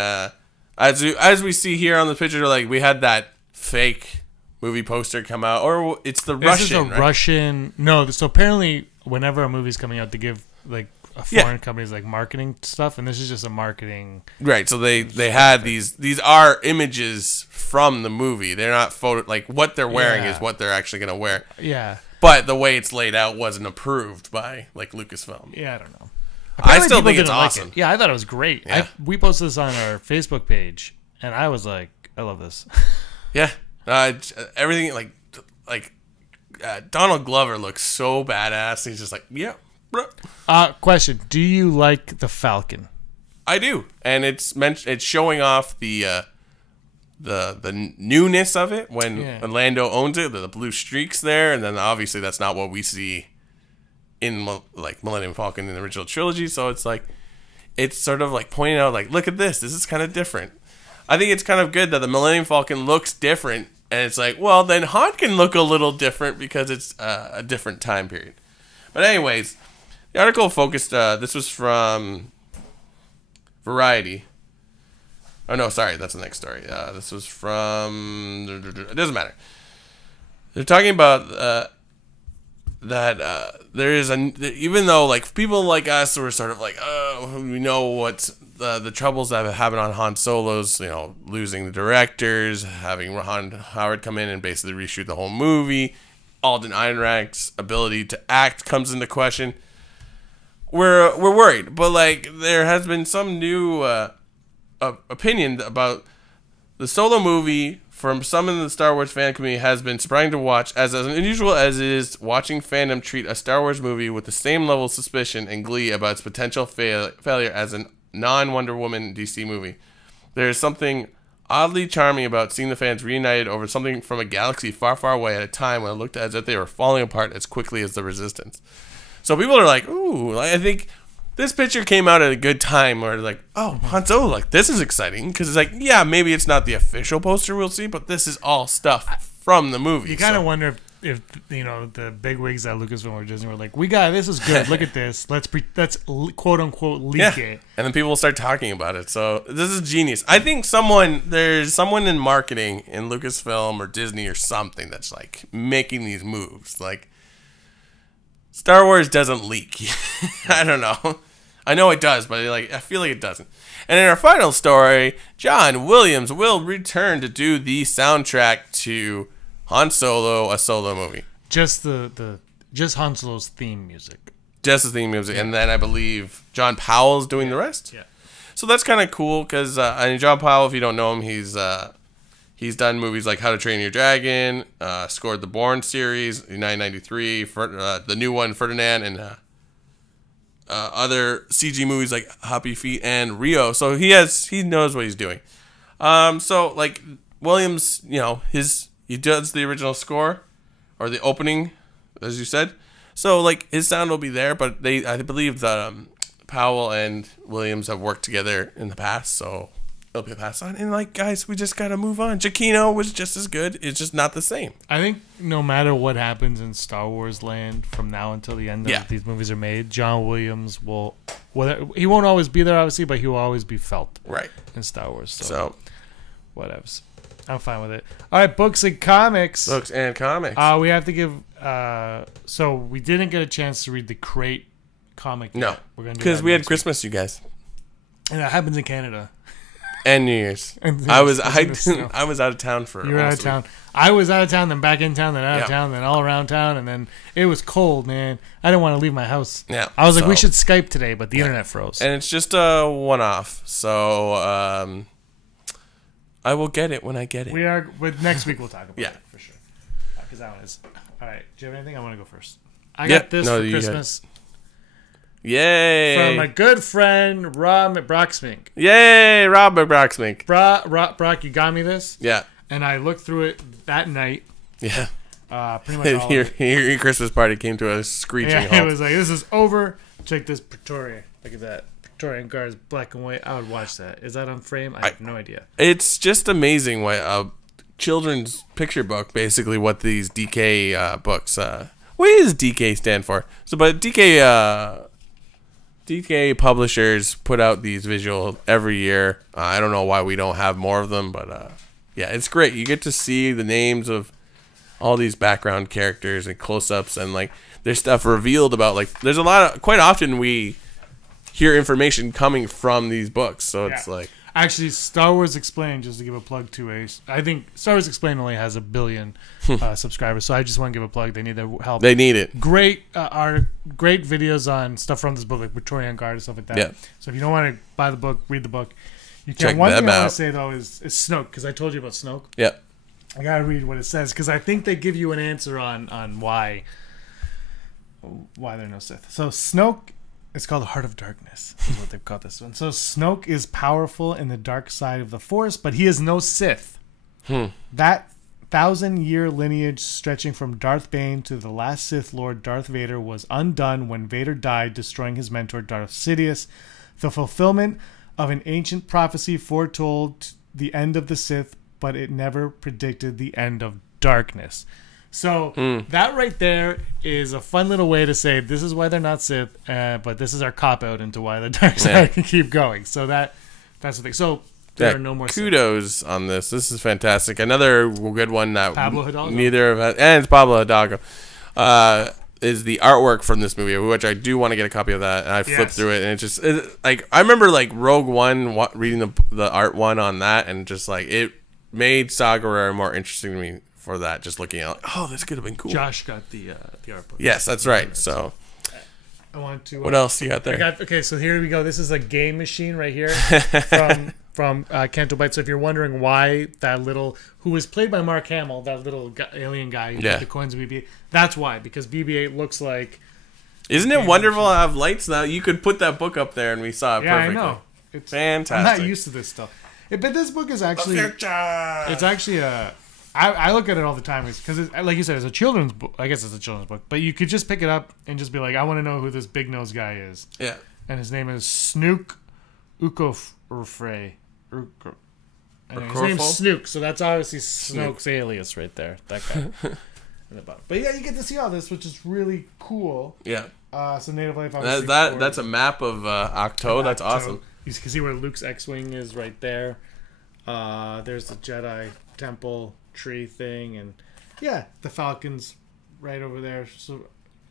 as we see here on the picture, like we had that fake movie poster come out, or it's the Russian. This is a Russian. No, so apparently whenever a movie's coming out, they give like foreign companies like marketing stuff, and this is just a marketing. Right. So they had these are images from the movie. They're not photo like what they're wearing is what they're actually gonna wear. Yeah. But the way it's laid out wasn't approved by like Lucasfilm. Yeah, I don't know. Apparently I still think it's awesome. Like it. Yeah, I thought it was great. Yeah. We posted this on our Facebook page, and I was like, I love this. Yeah. Everything like Donald Glover looks so badass. He's just like, yeah. Question: do you like the Falcon? I do, and it's showing off the newness of it when Lando owns it. The blue streaks there, and then obviously that's not what we see in like Millennium Falcon in the original trilogy. So it's like it's sort of like pointing out like, look at this. This is kind of different. I think it's kind of good that the Millennium Falcon looks different, and it's like, well, then Han can look a little different because it's a different time period. But anyways. The article focused, this was from Variety. Oh, no, sorry, that's the next story. This was from, it doesn't matter. They're talking about that there is, even though like people like us were sort of like, oh, we know what the troubles that have happened on Han Solo's, you know, losing the directors, having Ron Howard come in and basically reshoot the whole movie, Alden Ehrenreich's ability to act comes into question. We're worried, but like there has been some new opinion about the Solo movie from some in the Star Wars fan community has been surprising to watch, as unusual as it is watching fandom treat a Star Wars movie with the same level of suspicion and glee about its potential failure as a non-Wonder Woman DC movie. There is something oddly charming about seeing the fans reunited over something from a galaxy far, far away at a time when it looked as if they were falling apart as quickly as the Resistance. So people are like, ooh, I think this picture came out at a good time where like, oh, Han Solo, like, this is exciting. Because it's like, yeah, maybe it's not the official poster we'll see, but this is all stuff from the movie. You kind of wonder if, you know, the big wigs at Lucasfilm or Disney were like, this is good. Look at this. Let's quote unquote leak it. And then people will start talking about it. So this is genius. I think there's someone in marketing in Lucasfilm or Disney or something that's like making these moves. Like, Star Wars doesn't leak. I don't know. I know it does, but I feel like it doesn't. And in our final story, John Williams will return to do the soundtrack to Han Solo, a Solo movie. Just just Han Solo's theme music. Just the theme music, and then I believe John Powell's doing the rest. Yeah. So that's kind of cool because John Powell, if you don't know him, he's done movies like How to Train Your Dragon, scored the Bourne series, 1993, the new one, Ferdinand, and other CG movies like Happy Feet and Rio. So he knows what he's doing. So like Williams, you know, he does the original score or the opening, as you said. So like his sound will be there, but I believe that Powell and Williams have worked together in the past, so it'll be passed on. And like, guys, we just gotta move on. Giacchino was just as good. It's just not the same. I think no matter what happens in Star Wars land from now until the end of these movies are made, John Williams he won't always be there, obviously, but he will always be felt in Star Wars. So whatevs. I'm fine with it. All right, books and comics. Books and comics. We have to give. So we didn't get a chance to read the Crate comic. No, because we had Christmas, you guys. And that happens in Canada. And New Year's. I was out of town for. You were out of town. I was out of town, then back in town, then out of town, then all around town, and then it was cold, man. I didn't want to leave my house. Yeah. I was like, we should Skype today, but the internet froze. And it's just a one-off, so I will get it when I get it. We are. But next week we'll talk about it for sure. Because that one is. All right. Do you have anything? I want to go first. I got this for Christmas. Yay! From my good friend Rob McBroxmink. Yay, Rob McBroxmink. Brock, you got me this. Yeah. And I looked through it that night. Yeah. Pretty much all your Christmas party came to a screeching halt. It was like, this is over. Check this Praetorian. Look at that. Praetorian Guards, black and white. I would watch that. Is that on frame? I have no idea. It's just amazing what a children's picture book, basically what these DK books, what does DK stand for? So, but DK publishers put out these visual every year. I don't know why we don't have more of them, but yeah, it's great. You get to see the names of all these background characters and close-ups, and like there's stuff revealed about, like, there's a lot of, quite often we hear information coming from these books, so it's like, actually, Star Wars Explained, just to give a plug to I think Star Wars Explained only has 1 billion subscribers, so I just want to give a plug. They need the help. They need it. Great great videos on stuff from this book, like Praetorian Guard and stuff like that. Yeah. So if you don't want to buy the book, read the book. You can. Check One thing them I want out. to say, though, is Snoke, because I told you about Snoke. Yeah. I got to read what it says, because I think they give you an answer on why there are no Sith. So Snoke... It's called Heart of Darkness, is what they've called this one. So Snoke is powerful in the dark side of the Force, but he is no Sith. That 1,000-year lineage stretching from Darth Bane to the last Sith Lord Darth Vader was undone when Vader died, destroying his mentor Darth Sidious. The fulfillment of an ancient prophecy foretold the end of the Sith, but it never predicted the end of darkness. So that right there is a fun little way to say this is why they're not Sith, but this is our cop out into why the dark side can keep going. So that's the thing. So there are no more kudos Sith on this. This is fantastic. Another good one that Pablo Hidalgo. Neither of us, and it's Pablo Hidalgo, is the artwork from this movie, which I do want to get a copy of that. And I flipped through it, and like I remember like Rogue One reading the art one on that, and just like it made Saw Gerrera more interesting to me. For that, just looking at, oh, this could have been cool. Josh got the art book. Yes, that's right. So, I want to. What else you got there? Okay, so here we go. This is a game machine right here from Canto Bight. So if you're wondering why that little, who was played by Mark Hamill, that little alien guy who got the coins of BB-8, that's why, because BB-8 looks like. Isn't it wonderful to have lights now? You could put that book up there and we saw it perfectly. I know. It's fantastic. I'm not used to this stuff. But this book is actually. It's actually a. I look at it all the time because, like you said, it's a children's book. I guess it's a children's book, but you could just pick it up and just be like, I want to know who this big nose guy is. Yeah. And his name is Snoke Ukofrey. And his name's Snoke, so that's obviously Snoke's alias right there. That guy. In the bottom. But yeah, you get to see all this, which is really cool. Yeah. So Native Life. Obviously that's a map of Octo. That's awesome. You can see where Luke's X-wing is right there. There's the Jedi Temple tree thing, and the Falcons right over there. So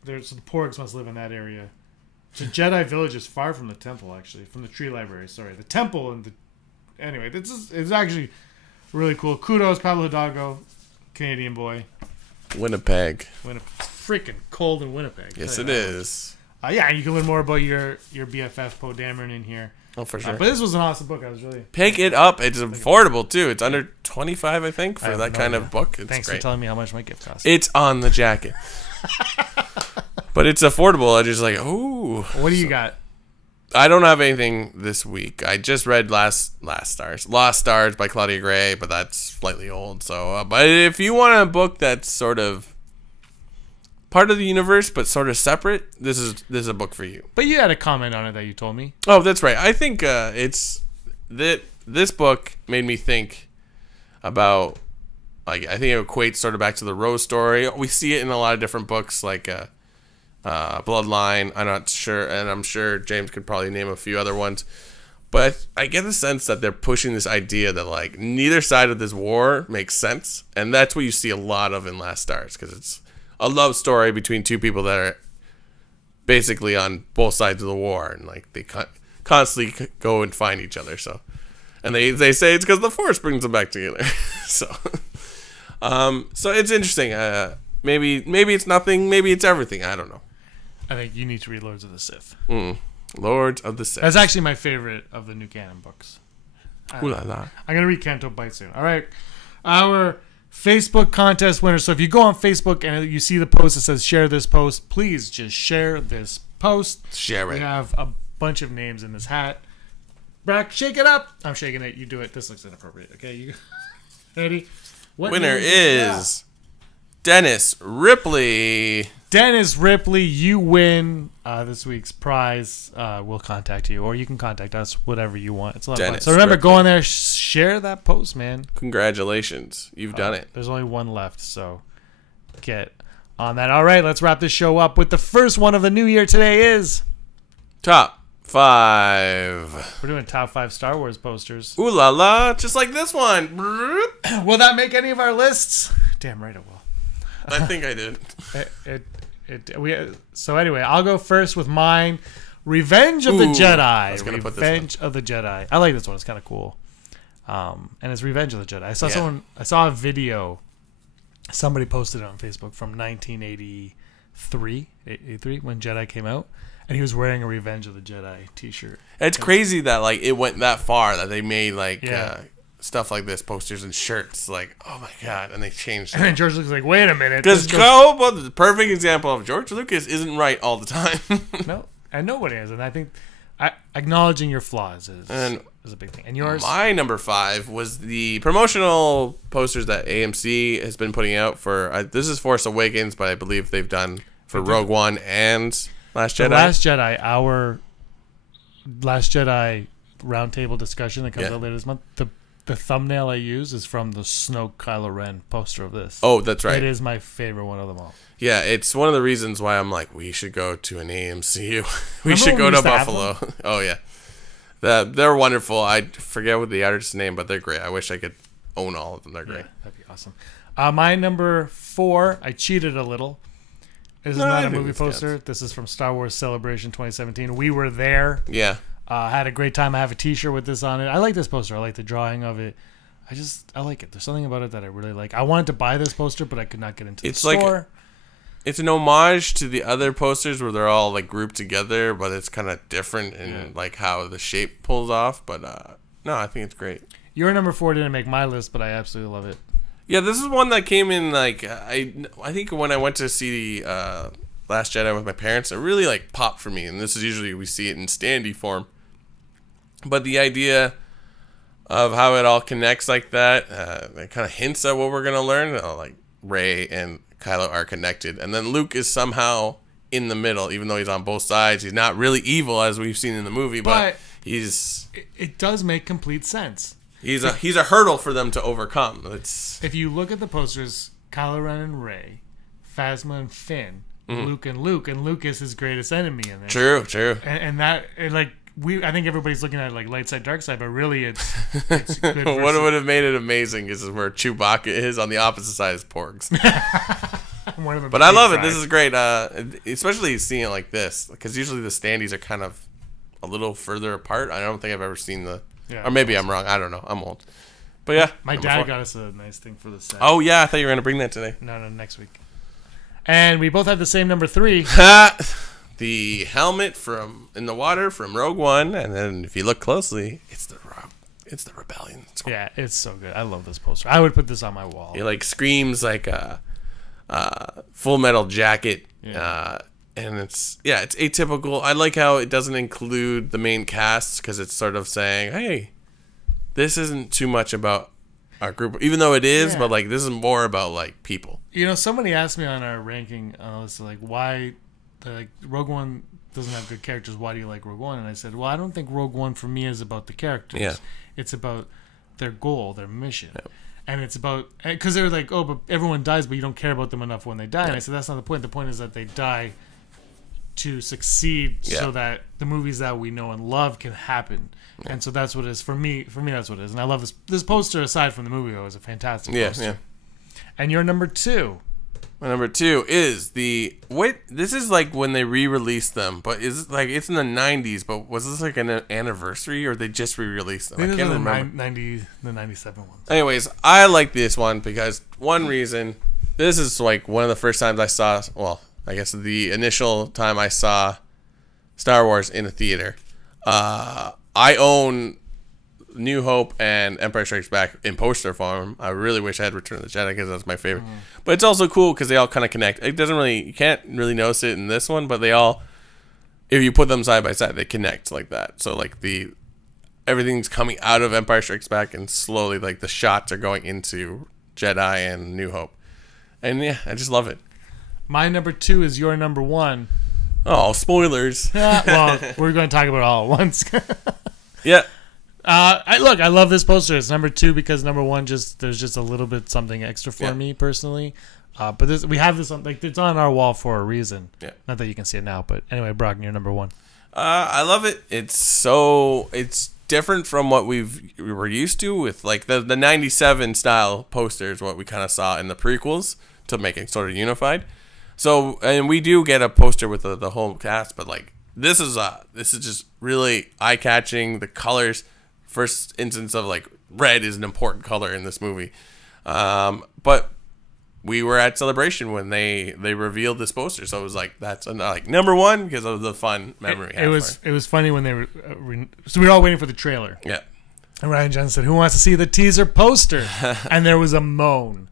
the Porgs must live in that area. The Jedi village is far from the temple, actually, from the tree library. Sorry, the temple and anyway, it's actually really cool. Kudos, Pablo Hidalgo, Canadian boy. Winnipeg. Freaking cold in Winnipeg. Yes, it is. You can learn more about your BFF Poe Dameron in here. Oh, for sure. But this was an awesome book. I was really... Pick it up. It's affordable, too. It's under $25, I think, for that kind of book. It's Thanks great. for telling me how much my gift costs. It's on the jacket. But it's affordable. I just like, ooh. What do you got? I don't have anything this week. I just read Lost Stars by Claudia Gray, but that's slightly old. So, but if you want a book that's sort of part of the universe but sort of separate, this is a book for you. But you had a comment on it that you told me. Oh, that's right. I think it's that this book made me think about, like, I think it equates sort of back to the Rose story. We see it in a lot of different books, like Bloodline. I'm not sure, and I'm sure James could probably name a few other ones. But I get the sense that they're pushing this idea that, like, neither side of this war makes sense, and that's what you see a lot of in Last Stars, because it's a love story between two people that are basically on both sides of the war, and like they constantly go and find each other. So And they say it's because the Force brings them back together. So it's interesting. Maybe it's nothing. Maybe it's everything. I don't know. I think you need to read Lords of the Sith. Lords of the Sith. That's actually my favorite of the new canon books. Ooh la la. I'm going to read Canto Bight soon. All right. Our Facebook contest winner. So if you go on Facebook and you see the post that says share this post, please just share this post. Share it. We have a bunch of names in this hat. Brack, shake it up. I'm shaking it. You do it. This looks inappropriate. Okay, you ready? Winner is Dennis Ripley. Dennis Ripley, you win this week's prize. We'll contact you, or you can contact us, whatever you want. It's a lot of fun. So remember, go on there, share that post, man. Congratulations. You've done it. There's only one left, so get on that. All right, let's wrap this show up with the first one of the new year. Today is Top 5. We're doing top 5 Star Wars posters. Ooh la la, just like this one. Will that make any of our lists? Damn right it will. I think I did. So anyway, I'll go first with mine. Revenge of the Jedi. Revenge of the Jedi. I like this one. It's kind of cool. And it's Revenge of the Jedi. I saw a video. Somebody posted it on Facebook from 1983, when Jedi came out. And he was wearing a Revenge of the Jedi t-shirt. It's crazy that like it went that far that they made like stuff like this, posters and shirts. Like, oh my god! And they changed it. And then George Lucas like, wait a minute. Because the perfect example of George Lucas isn't right all the time. No, and nobody is. And I think acknowledging your flaws is a big thing. And yours? My number 5 was the promotional posters that AMC has been putting out for. This is Force Awakens, but I believe they've done for Rogue One and Last Jedi. Our Last Jedi roundtable discussion that comes out later this month. The thumbnail I use is from the Snoke Kylo Ren poster of this. Oh, that's right. It is my favorite one of them all. Yeah, it's one of the reasons why I'm like, we should go to an AMCU. We should go to Buffalo. Oh, yeah. They're wonderful. I forget what the artist's name, but they're great. I wish I could own all of them. They're great. Yeah, that'd be awesome. My number 4, I cheated a little. This is not a movie poster. Counts. This is from Star Wars Celebration 2017. We were there. Yeah. Had a great time. I have a t-shirt with this on it. I like this poster. I like the drawing of it. I like it. There's something about it that I really like. I wanted to buy this poster, but I could not get into the store. It's an homage to the other posters where they're all like grouped together, but it's kind of different in like how the shape pulls off. But no, I think it's great. Your number 4 didn't make my list, but I absolutely love it. Yeah, this is one that came in like I think when I went to see Last Jedi with my parents, it really like popped for me. And this is usually we see it in standee form. But the idea of how it all connects like that, it kind of hints at what we're going to learn. Like Rey and Kylo are connected. And then Luke is somehow in the middle, even though he's on both sides. He's not really evil as we've seen in the movie, but he's... It does make complete sense. He's a hurdle for them to overcome. If you look at the posters, Kylo Ren and Rey, Phasma and Finn, Luke, and Luke is his greatest enemy in there. True. And that, like... I think everybody's looking at it like light side, dark side, but really it's good. What would have made it amazing is where Chewbacca is on the opposite side as Porgs. But I love it. This is great, especially seeing it like this, because usually the standees are kind of a little further apart. I don't think I've ever seen or maybe I'm wrong. I don't know. I'm old. But yeah. My dad got us a nice thing for the set. Oh, yeah. I thought you were going to bring that today. No, next week. And we both have the same number 3. The helmet in the water from Rogue One, and then if you look closely, it's the Rebellion. Yeah, it's so good. I love this poster. I would put this on my wall. It like screams like a Full Metal Jacket, and it's atypical. I like how it doesn't include the main cast because it's sort of saying, hey, this isn't too much about our group, even though it is, but like this is more about like people. You know, somebody asked me on our ranking, like why. Rogue One doesn't have good characters. Why do you like Rogue One? And I said, well, I don't think Rogue One for me is about the characters. Yeah. It's about their goal, their mission. Yep. And it's about... Because they're like, oh, but everyone dies, but you don't care about them enough when they die. Yep. And I said, that's not the point. The point is that they die to succeed so that the movies that we know and love can happen. Yep. And so that's what it is. For me, that's what it is. And I love this poster, aside from the movie, though, is a fantastic poster. Yeah. And your number 2... My number 2 is the... Wait, this is like when they re-released them, but is it like it's in the 90s, but was this like an anniversary or they just re-released them? I can't remember. The 97 ones. Anyways, I like this one because one reason, this is like one of the first times I saw, well, I guess the initial time I saw Star Wars in a theater. I own New Hope and Empire Strikes Back in poster form. I really wish I had Return of the Jedi because that's my favorite. But it's also cool because they all kind of connect. It doesn't really, you can't really notice it in this one, but they all, if you put them side by side, they connect like that. So like everything's coming out of Empire Strikes Back and slowly like the shots are going into Jedi and New Hope. And yeah, I just love it. My number 2 is your number 1. Oh, spoilers. Well, we're going to talk about it all at once. Yeah. I love this poster. It's number 2 because number 1 there's just a little bit something extra for me personally. But we have this on, like, it's on our wall for a reason. Yeah. Not that you can see it now, but anyway, Brock, you're number 1. I love it. It's different from what we were used to with like the 97 style posters, what we kind of saw in the prequels to make it sort of unified. So, and we do get a poster with the whole cast, but like this is just really eye catching. The colors. First instance of like red is an important color in this movie, but we were at Celebration when they revealed this poster, so it was like that's like number 1 because of the fun memory. It was funny when they were so we were all waiting for the trailer. Yeah, and Ryan Johnson said, "Who wants to see the teaser poster?" And there was a moan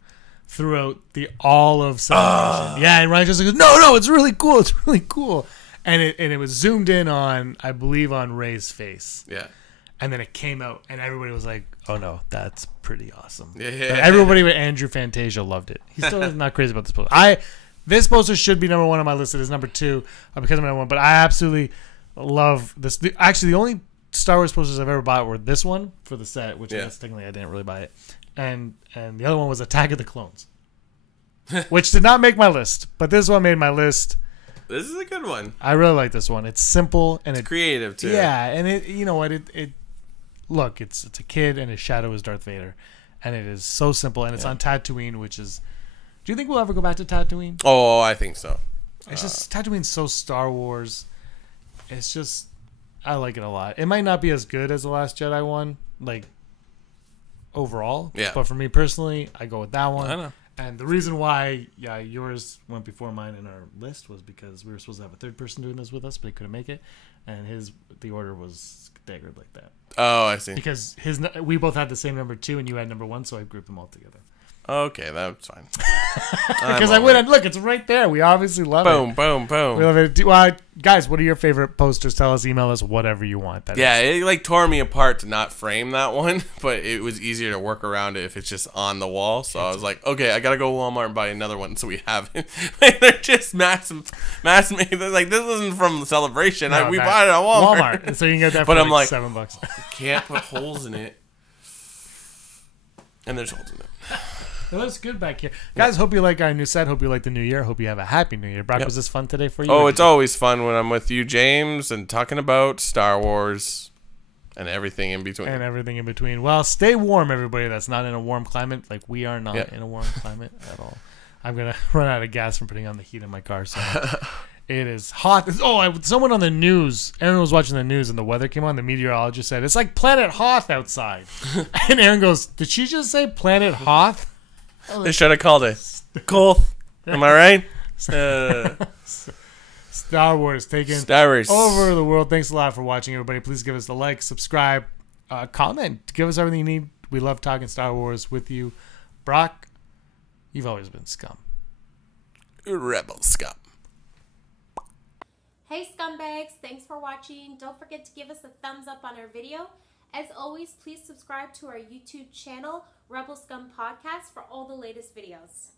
throughout all of Celebration. Yeah, and Ryan Johnson goes, "No, it's really cool. It's really cool." And it was zoomed in on, I believe, on Rey's face. Yeah. And then it came out, and everybody was like, "Oh no, that's pretty awesome." Yeah. Everybody but Andrew Fantasia loved it. He's still not crazy about this poster. This poster should be number 1 on my list. It is number 2 because I'm number 1. But I absolutely love this. Actually, the only Star Wars posters I've ever bought were this one for the set, which I guess technically I didn't really buy it, and the other one was Attack of the Clones, which did not make my list, but this one made my list. This is a good one. I really like this one. It's simple and it's creative too. Yeah, and it, you know what, it look, it's a kid and his shadow is Darth Vader, and it is so simple, and it's on Tatooine, which is. Do you think we'll ever go back to Tatooine? Oh, I think so. It's just Tatooine's so Star Wars. It's just, I like it a lot. It might not be as good as the Last Jedi one, like overall. Yeah. But for me personally, I go with that one. I know. And the reason why, yours went before mine in our list was because we were supposed to have a third person doing this with us, but he couldn't make it, and the order was staggered like that. Oh, I see. Because we both had the same number 2, and you had number 1, so I grouped them all together. Okay, that's fine. Because I went and look, it's right there. We obviously love it. Boom. We love it. Well, guys, what are your favorite posters? Tell us, email us, whatever you want. It like tore me apart to not frame that one, but it was easier to work around it if it's just on the wall. So I was like, okay, I gotta go to Walmart and buy another one so we have it. They're just mass made. They're like, this isn't from Celebration. We bought it at Walmart. So you can get that for like $7. You can't put holes in it. And there's holes in it. It looks good back here. Guys, hope you like our new set. Hope you like the new year. Hope you have a happy new year. Brock, was this fun today for you? Oh, it's always fun when I'm with you, James, and talking about Star Wars and everything in between. Well, stay warm, everybody that's not in a warm climate. Like we are not in a warm climate at all. I'm going to run out of gas from putting on the heat in my car. So it is hot. Someone on the news, Aaron was watching the news and the weather came on. The meteorologist said, it's like Planet Hoth outside. And Aaron goes, did she just say Planet Hoth? They should have called it Koth. Am I right? Star Wars taking over the world. Thanks a lot for watching, everybody. Please give us a like, subscribe, comment. Give us everything you need. We love talking Star Wars with you. Brock, you've always been scum. Rebel scum. Hey scumbags, thanks for watching. Don't forget to give us a thumbs up on our video. As always, please subscribe to our YouTube channel, Rebel Scum Podcast, for all the latest videos.